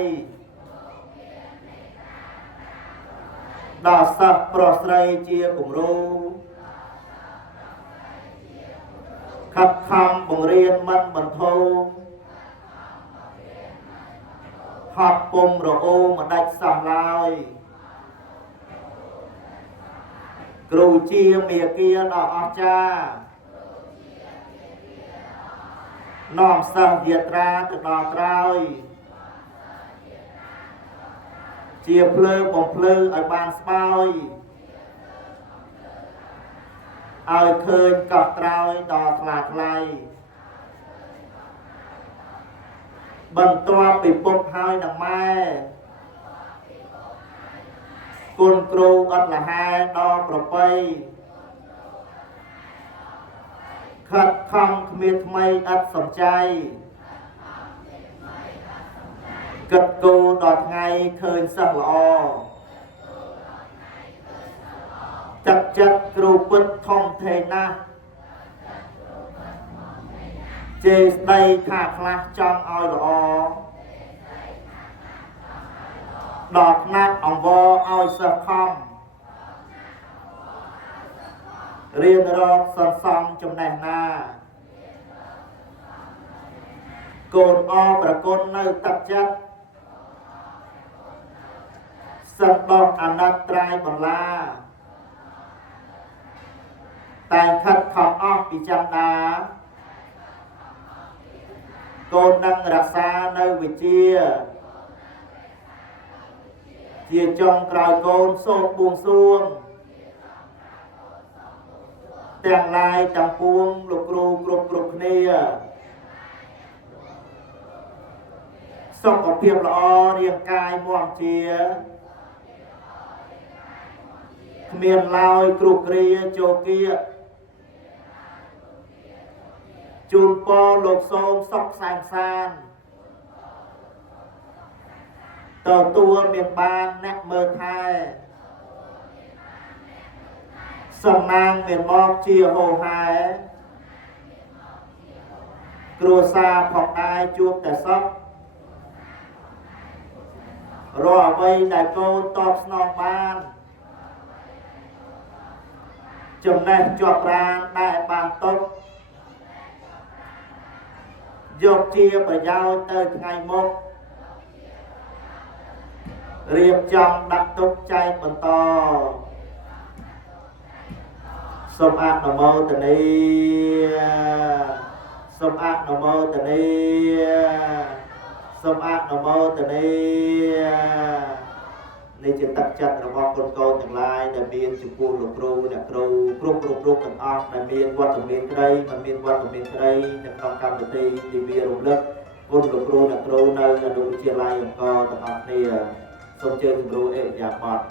ដល់សិស្សប្រុសស្រីជាគំរូខិតខំបង្រៀនមិនបន្ទោហត់ពុំរអូមិនដាច់សោះឡើយគ្រូជាមេគាដ៏អស្ចារ្យនាំសិស្សយាត្រាទៅដល់ត្រើយជាភ្លើងបំភ្លឺឲ្យបានស្បើយឲ្យឃើញកោះត្រើយដ៏ថ្លាថ្លៃបន្ទាប់ពីពុកហើយនឹងម៉ែគុណគ្រូអត់លហែដល់ប្រពៃខិតខំគ្មានថ្មីឥតសំចៃគិតគូរដល់ថ្ងៃឃើញសិស្សល្អទឹកចិត្តគ្រូពិតធំធេងណាស់ជេរស្ដីថាខ្លះចង់ឲ្យល្អដល់ថ្នាក់អង្វរឲ្យសិស្សខំរៀនរកសន្សំចំណេះណាកូនអប្រគុណនៅទឹកចិត្តសិស្សបងអាណិតត្រាយបន្លាតែងខិតខំអស់ពីចន្ទាកូននឹងរក្សានៅវិជ្ជាចុងក្រោយកូនសូមបួងសួងទាំងឡាយទាំងពួងលោកគ្រូគ្រប់គ្នាសុខភាពល្អរាងកាយមាំជាគ្មានឡើយគ្រោះគ្រាចូលគៀជូនពរលោកសូមសុខសាន្តសានទទួលមានបានអ្នកមើលថែសំណាងមានមកជាហូរហែគ្រួសារផងដែរជួបតែសុខរាល់អ្វីដែលកូនតបស្នងបានចំណេះជាប់ប្រាណដែលបានទុកយកជាប្រយោជន៍ទៅថ្ងៃមុខរៀបចំដាក់ទុកចែកបន្តសូមអនុមោទនាសូមអនុមោទនាសូមអនុមោទនានេះជាទឹកចិត្តរបស់កូនទាំងឡាយដែលមានចំពោះលោកគ្រូអ្នកគ្រូគ្រប់រូបទាំងអស់ដែលមានវត្តមានក្តីមិនមានវត្តមានក្តីនៅក្នុងកម្មវិធីទិវារំលឹកគុណលោកគ្រូអ្នកគ្រូនៅអនុវិទ្យាល័យអង្គរទាំងអស់គ្នាសូមជើញគ្រូអេយ៉ាបត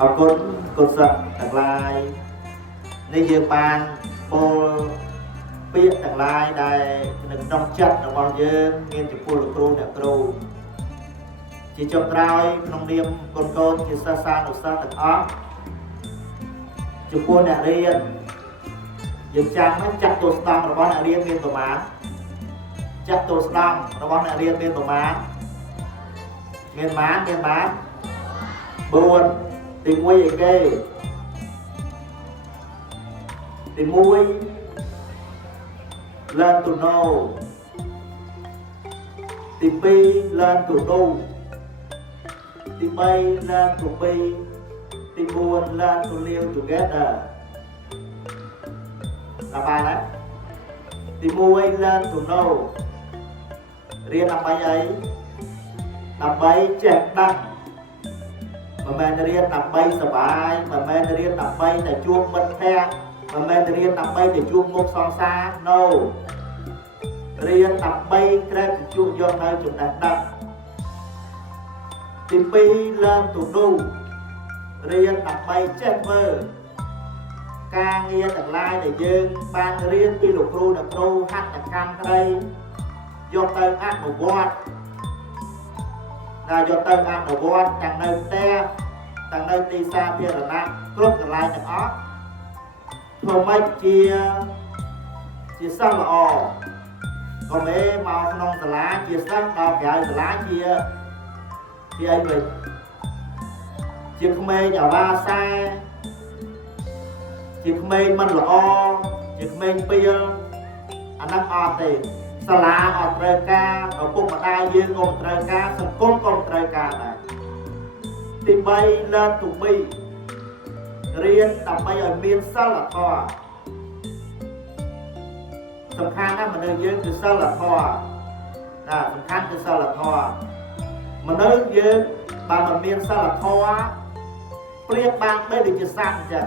អរគុណគុណសិស្សទាំងឡាយនេះយើងបានពោលពាក្យទាំងឡាយដែលនៅក្នុងចិត្តរបស់យើងមានចំពោះលោកគ្រូអ្នកគ្រូជាចុងក្រោយក្នុងនាមកូនជាសិស្សានុសិស្សទាំងអស់ចំពោះអ្នករៀនយើងចាំចាត់តួស្ដង់របស់អ្នករៀនមានប្រមាណចាត់តួស្ដង់របស់អ្នករៀនមានប្រមាណមានប្រមាណ4ទី1អីគេទី1 learn to know ទី2 learn to do ទី3 learn to be ទី4 learn to live together ដល់បានណាទី1 learn to know រៀនដើម្បីអីដើម្បីចេះដឹងមិនមែនរៀនដើម្បីសប្បាយមិនមែនរៀនដើម្បីតែជួបមិត្តភក្តិមិនមែនរៀនដើម្បីតែជួបមុខសង្សារ no រៀនដើម្បីក្រែបជួបយកនៅចំណេះដឹងទី2 learn to do រៀនដើម្បីចេះធ្វើការងារទាំងឡាយដែលយើងបានរៀនពីលោកគ្រូអ្នកគ្រូហត្ថកម្មក្តីយកទៅអនុវត្តយកទៅអនុវត្តទាំងនៅផ្ទះទាំងនៅទីសាធារណៈគ្រប់កន្លែងទាំងអស់ធ្វើម៉េចជាសិស្សល្អក៏មិនមកក្នុងសាលាជាសិស្សដល់ក្រៅសាលាជាអីវិញជាក្មេងអាវ៉ាសែជាក្មេងមិនល្អជាក្មេងពីលអាហ្នឹងអត់ទេសាលាអត់ត្រូវការឪពុកម្ដាយយើងក៏មិនត្រូវការសង្គមក៏មិនត្រូវការដែរទី3 learn to be រៀនដើម្បីឲ្យមានសិលធម៌សំខាន់ណាស់មនុស្សយើងគឺសិលធម៌សំខាន់គឺសិលធម៌មនុស្សយើងបើមិនមានសិលធម៌ព្រៀបបានដូចជាសត្វអញ្ចឹង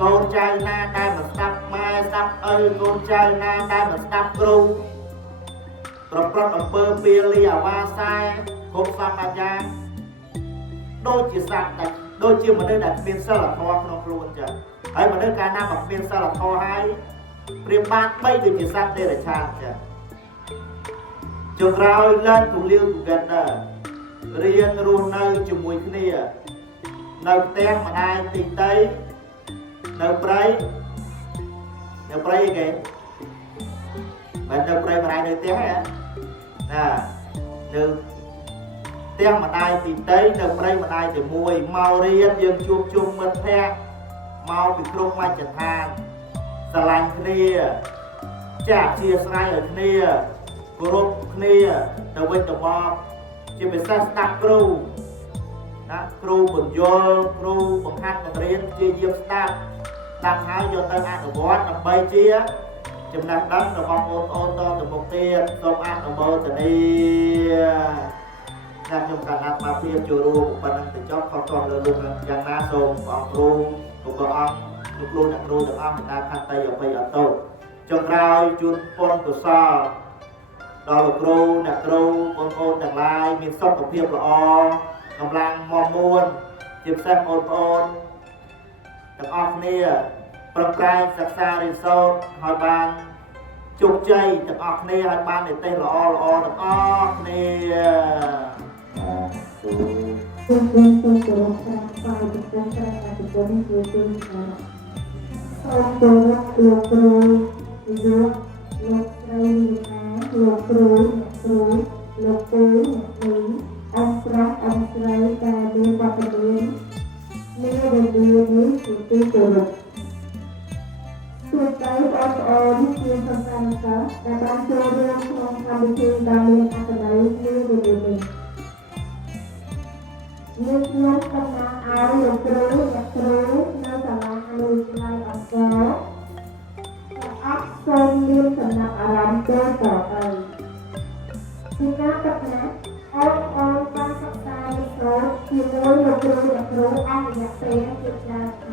កូនចៅណាដែលមិនស្ដាប់ម៉ែស្ដាប់ឪកូនចៅណាដែលមិនស្ដាប់គ្រូប្រព្រឹត្តអំពើពាលីអាវ៉ាសែគ្រប់សពអាយ៉ាងដូចជាសត្វតែដូចជាមនុស្សដែលគ្មានសិលធម៌ក្នុងខ្លួនអញ្ចឹងហើយមនុស្សកាលណាមិនមានសិលធម៌ហើយព្រៀបបានបីដូចជាសត្វទេរឆានអញ្ចឹងចុងក្រោយ learn to live together រៀនរស់នៅជាមួយគ្នានៅផ្ទះម្ដាយទីតីនៅព្រៃអីគេមិននៅព្រៃម្ដាយនៅផ្ទះហ៎ណានៅផ្ទះម្ដាយទីតីនៅព្រៃម្ដាយទីមួយមករៀនយើងជួបជុំមិត្តភក្តិមកពីគ្រប់មជ្ឈដ្ឋានស្រឡាញ់គ្នាចាក់ជាស្រ័យឲ្យគ្នាគោរពគ្នាទៅវិញទៅមកជាពិសេសស្ដាប់គ្រូណាគ្រូបញ្យលគ្រូបង្ហាត់បង្រៀនជាយាមស្ដាប់ហើយយកទៅអនុវត្តដើម្បីជាចំណេះដឹងរបស់បងប្អូនតទៅមុខទៀតសូមអនុមោទនាខ្ញុំកណាត់មកភាពចូលរួមប៉ុណ្ណឹងទៅចប់ខុសទាស់លើលោកយ៉ាងណាសូមបងគ្រូលោកអង្គលោកគ្រូអ្នកគ្រូទាំងអស់មេត្តាខន្តីអភ័យអត់ទោសចុងក្រោយជូនពរកុសលដល់លោកគ្រូអ្នកគ្រូបងប្អូនទាំងឡាយមានសុខភាពល្អកម្លាំងមាំមួនជាពិសេសបងប្អូនទាំងអស់គ្នាប្រឹងប្រែងសិក្សារៀនសូត្រឲ្យបានជោគជ័យទាំងអស់គ្នាឲ្យបាននិទេសល្អទាំងអស់គ្នាសូមគោរពប្រាំបាយទៅតាមការអនុវត្តគឺសូមគោរពលោកគ្រូលោកស្រីលោកគ្រូលោកពូអ្នកគ្រូអង្គស្រីដែលមានវត្តមាននេះវិទ្យានេះគឺគោរពទូទៅបងប្អូនជាសំខាន់ណាស់ដែលបានចូលរួមក្នុងកម្មវិធីដ៏មានអត្ថន័យនេះវិទ្យានេះខ្ញុំកំណត់ឲ្យលោកគ្រូអ្នកគ្រូនៅសាលាអនុវិទ្យាល័យអង្គរអត់សូមមានចំណាប់អារម្មណ៍ចូលតទៅពីការពិតណាស់អូនបានសិក្សារៀនសូត្រជាមួយលោកគ្រូអ្នកគ្រូអស់រយៈពេលជាច្រើនឆ្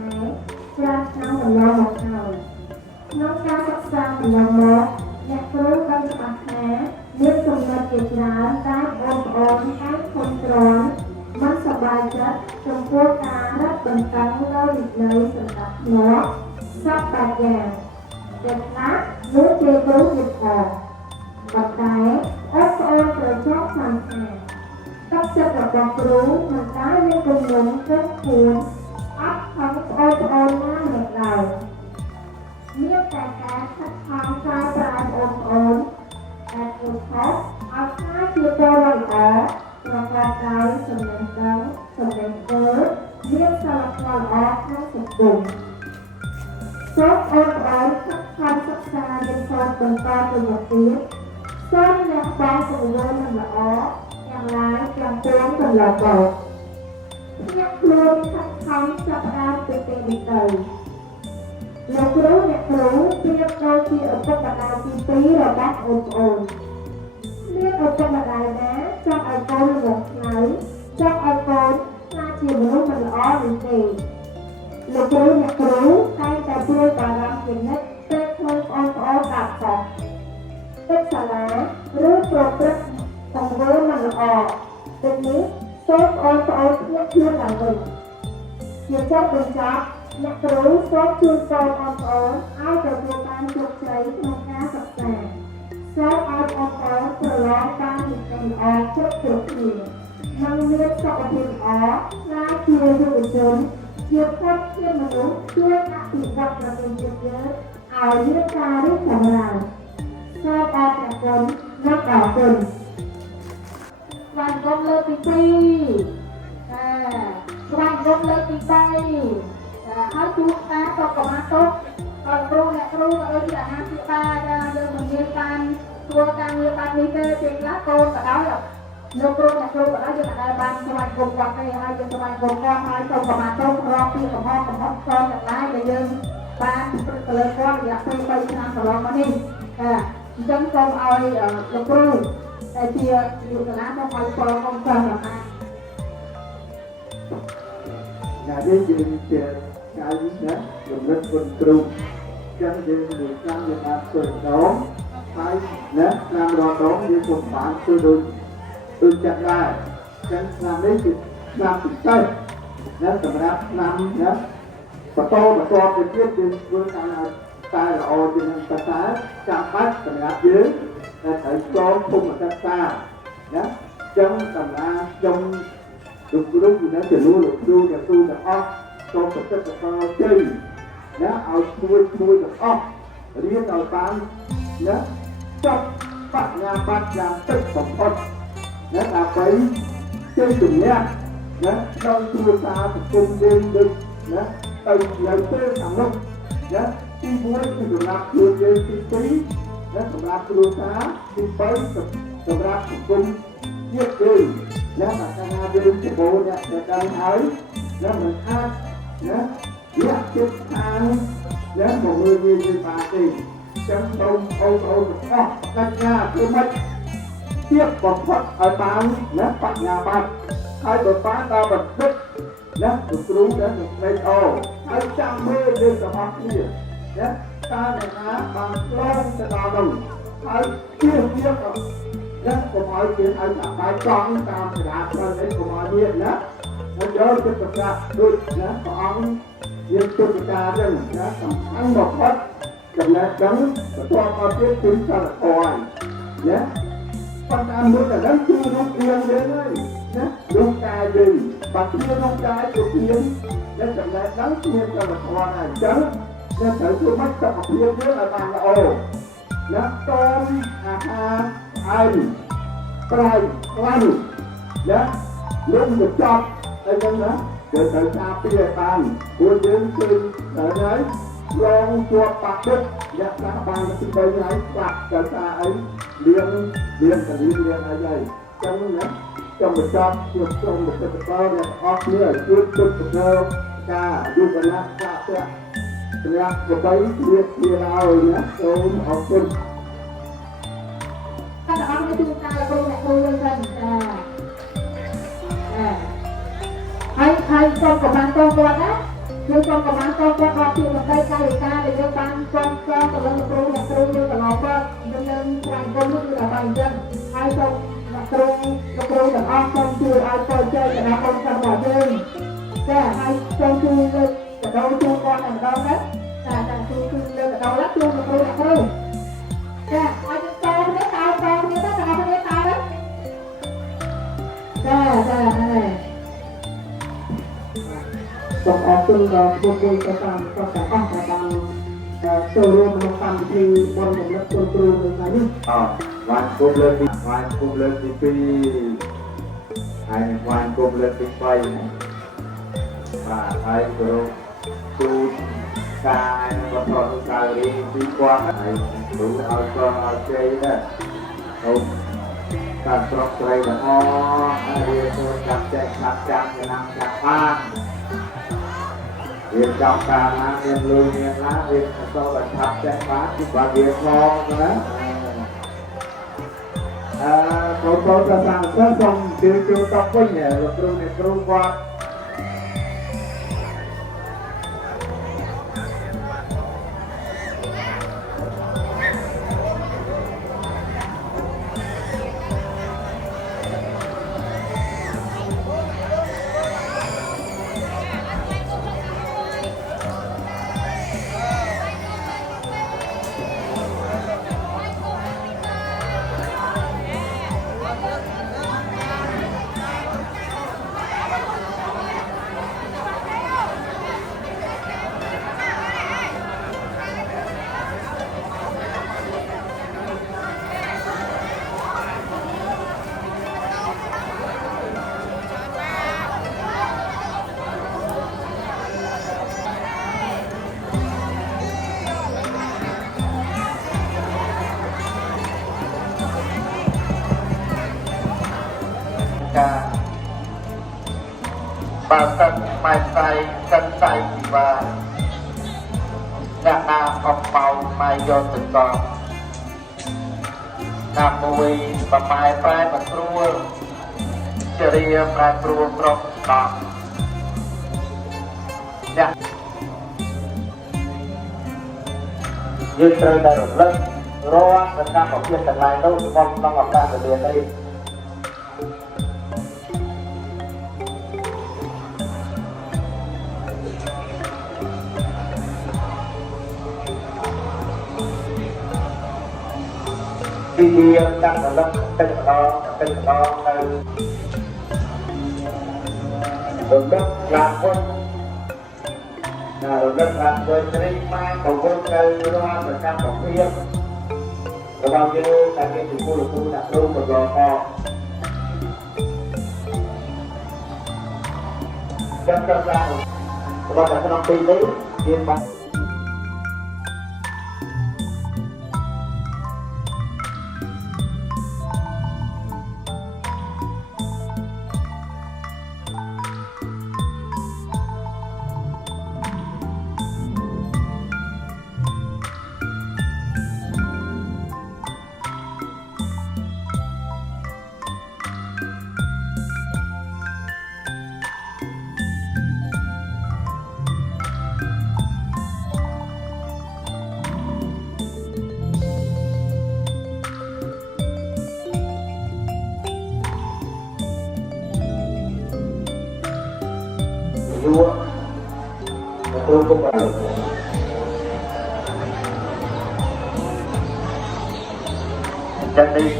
នាំកន្លងមកហើយក្នុងការសិក្សាកន្លងមកអ្នកគ្រូបានច្បាស់ថាមានចំណុចជាច្រើនដែលបងប្អូនអាចធន់ទ្រាំមិនសប្បាយចិត្តចំពោះការរឹតបន្តឹងនៅវិន័យសម្រាប់ធ្នាប់សពបែបយ៉ាងដែលខ្លះនោះជាគ្រូទៀតផងប៉ុន្តែអូនប្អូនត្រូវចង់ស្មានថាទឹកចិត្តរបស់គ្រូមិនដែលមានគំនុំគិតគួរអត់ខំប្អូនណាម្នាក់ឡើយមានតែការខិតខំស្រាវជ្រាវបងប្អូនដែលគួរខុសឲ្យខ្លាចជាពលរដ្ឋល្អប្រកបដោយចំណេះដឹងចំណេះដឹងមានសីលធម៌ល្អក្នុងសង្គមសូមអូនប្អូនខិតខំសិក្សារៀនសូត្របន្តទៅមុខទៀតសូមអ្នកបងពង្រឹងមិនល្អទាំង ទាំងឡាយទាំងពួងកន្លងមកអ្នកខ្លួនខិតខំចាប់ផ្ដើមពីទីនេះទៅលោកគ្រូអ្នកគ្រូប្រៀបដូចជាឪពុកម្ដាយទីពីររបស់អូនប្អូនមានឪពុកម្ដាយណាចង់ឲ្យកូនល្ងងខ្លៅចង់ឲ្យកូនខ្លាចជាមនុស្សមិនល្អនោះទេលោកគ្រូអ្នកគ្រូតែងតែព្រួយបារម្ភជានិច្ចពេលឃើញប្អូនដាប់ខុសទឹកសាលាឬប្រព្រឹត្តទង្វើមិនល្អដូចនេះសូមប្អូនភ្ញាក់ខ្លួនឡើងវិញជាចុងបញ្ចប់អ្នកគ្រូសូមជួយកូនប្អូនឲ្យទទួលបានជោគជ័យក្នុងការសិក្សាសូមឲ្យប្អូនប្រឡងបានវិជ្ជាល្អគ្រប់គ្នានិងមានសុខភាពល្អខ្លាចជាយុវជនជាคนជាមនុស្សជួយអភិវឌ្ឍប្រទេសជាតិយើងឲ្យមានការរីកចម្រើនសូមអរគុណនិងអរគុណស្វាគមន៍លើកទី2ស្វាគមន៍លើកទី3ហើយជួបការតបកម្មាតុកគ្រូអ្នកគ្រូក៏ដូចជាអាហារពិបាយើងមិនមានបានធ្វើការងារបាននេះទេពេលខ្លះកូនក៏ដោយលោកគ្រូអ្នកគ្រូក៏ដោយយើងអាចបានស្វាគមន៍គាត់ទេហើយយើងស្វាគមន៍គាត់ហើយតបកម្មាតុករកពីកំហុសខុសទាំងឡាយដែលយើងបានព្រឹកលើគាត់រយៈពេល3ឆ្នាំកន្លងមកនេះអញ្ចឹងសូមឲ្យលោកគ្រូដែលជាយុវជនមកឲ្យពលក្នុងសាលាណាយើងជាកាយណារំលឹកគុណគ្រូចឹងយើងមួយឆ្នាំយើងបានធ្វើដងហើយណាឆ្នាំរដងយើងពុំបានធ្វើដូចចាក់ដែរចឹងឆ្នាំនេះគឺឆ្នាំពិសេសណាសម្រាប់ឆ្នាំណាបន្តទៅទៀតយើងធ្វើតាមតែល្អជាងភាសាចាំបាច់សម្រាប់យើងដែលត្រូវចូលភូមិសាស្ត្រណាចឹងសម្រាប់ខ្ញុំលោកគ្រូណាជំនួសលោកគ្រូទាំងអស់សូមប្រសិទ្ធផលជ័យណាឲ្យជួយទាំងអស់រៀនឲ្យបានណាចប់បញ្ញាបត្រយ៉ាងតិចបំផុតណាដើម្បីជ័យជំនះណាក្នុងគ្រួសារសង្គមយើងដូចណាទៅនៅពេលខាងនោះណាទី1គឺសម្រាប់ខ្លួនយើងទី2ណាសម្រាប់គ្រួសារទី3សម្រាប់សង្គមជាតិយើងណាតែកាលណាយើងជាបងអ្នកដែលដឹងហើយណាមិនអាចណាអ្នកជិតខាងណាមកមើលវាយើងបានទេចឹងសូមបងប្អូនទាំងអស់បដិញ្ញាធ្វើម៉េចទៀតបំផុតឲ្យបានណាបញ្ញាបត្រហើយបើបានដល់បណ្ឌិតណាលោកគ្រូដែលនឹងផ្លេចអូហើយចាំមើលយើងទាំងអស់គ្នាណាតើអ្នកណាបានឆ្លងទៅដល់នោះហើយជាណាកុំឲ្យគេឲ្យចាប់បាយចង់តាមក្រាបទៅនេះកុំឲ្យមានណាហើយយកចិត្តប្រកាសដូចណាព្រះអង្គយើងទុតិកាចឹងណាសំខាន់បំផុតចំណេះដឹងបន្ទាប់មកទៀតគឺសិលធម៌ណាប៉ុន្តែមួយតែដឹងគឺរូបរាងយើងហើយណារូបកាយយើងបើជារូបកាយរូបរាងដែលចំណេះដឹងគឺសិលធម៌ហើយអញ្ចឹងយើងត្រូវធ្វើម៉េចសុខភាពយើងឲ្យបានល្អណាតមអាហារហើយប្រៃខ្លាំងណាលំទៅចប់ហើយហ្នឹងណាយើងត្រូវការពីឲ្យបានព្រោះយើងគឺត្រូវហើយឡងជាប់បាក់ទឹករយៈខ្លះបានទៅ3ថ្ងៃស្លាប់ដោយសារអីលៀងលៀងអីហើយចឹងណាចង់បញ្ចប់ជួបជុំទៅទៅអ្នកអស់គ្នាឲ្យជួយទុកទៅការយុវជនសាស្ត្រព្រះប្របីជាឲ្យណាសូមអរគុណតែអត់មានជួនកាលគ្រូអ្នកគ្រូយើងទៅហើយសូមកម្លាំងតគាត់ណាយើងសូមកម្លាំងតគាត់ដល់ជាមន្ត្រីកាយវិការដែលយើងបានគ្រប់គ្រងទៅលើគ្រូអ្នកគ្រូយើងកន្លងមកយើងស្វែងរកនោះគឺដើម្បីអញ្ចឹងហើយសូមអ្នកគ្រូទាំងអស់សូមជួយឲ្យចូលជ័យទៅដល់កូនសិស្សរបស់យើងចាហើយសូមជួយលើកកដោជួយគាត់តែម្ដងណាតែជួយលើកកដោណាជួយអ្នកគ្រូចាឲ្យយើងតគ្នាតគ្នាទៅទាំងអស់គ្នាតចាហើយសូមអរគុណដល់ผู้ជួយប្រចាំប្រចាំអស់ដែលបានចូលរួមក្នុងកម្មវិធីបុណ្យរំលឹកគុណគ្រូនៅថ្ងៃនេះវាយគុំលើកទី2ហើយវាយគុំលើកទី3បាទហើយគ្រូទូតការវត្តអនុស្សាវរីយ៍ពីគាត់ហើយគ្រូឲ្យជ័យដែរសូម การปลอกใจกันอ๋อเรียนตัวจับแจกจับจับจะนำจับบ้านเรียนจำการนะเรียนรู้เรียนนะเรียนโซ่แบบจับแจกบ้านที่ว่าเรียนรองนะโตจะสั่งเสื้อส่งติวติวกับผู้ใหญ่หรือครูในครูวัดบางคนไม่ใส่กันใส่ว่าអ្នកណាអបបោមកយកទៅកប់ណាមួយបបែប្រែបត្រួលជារៀបប្រែព្រួលគ្រប់កប់អ្នកយើងត្រូវតែរំលឹករាល់សកម្មភាពទាំងឡាយនោះក្នុងឱកាសរៀននេះទីលានតាមរលឹកទឹកម្ដងទៅរលឹកឡើងវិញរលឹកឡើងវិញត្រីម៉ែក៏វិញទៅរាល់សកម្មភាពរបស់យើងតែមានជំនួយលោកគ្រូអ្នកគ្រូក៏យកអស់ចាំតាមរបស់តែក្នុងទីនេះយើងបានdua untuk trên đây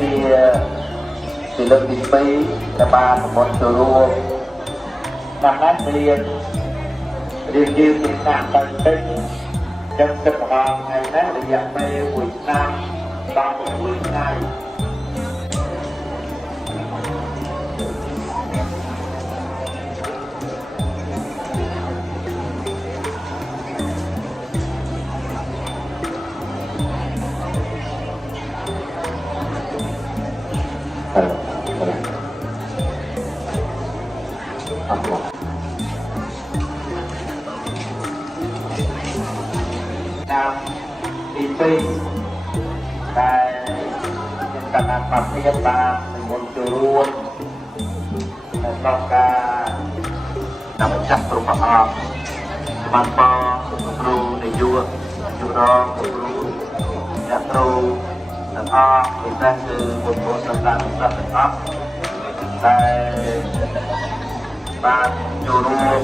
thì lực đi phi là ba một sự luôn năm nát liền như Việt Nam tận tinh chân tinh hoàng ngày nát là dạng mê Việt Nam và một quý này Nam đi phi tạiการนำความพยายามในบนจุรุนในต้องการนำจับตัวประกอบมันปอครูในยุจุรองครูจักรูนั่นออกอีกนั่นคือบทบทต่างๆต่างๆแต่บ้านจุรุน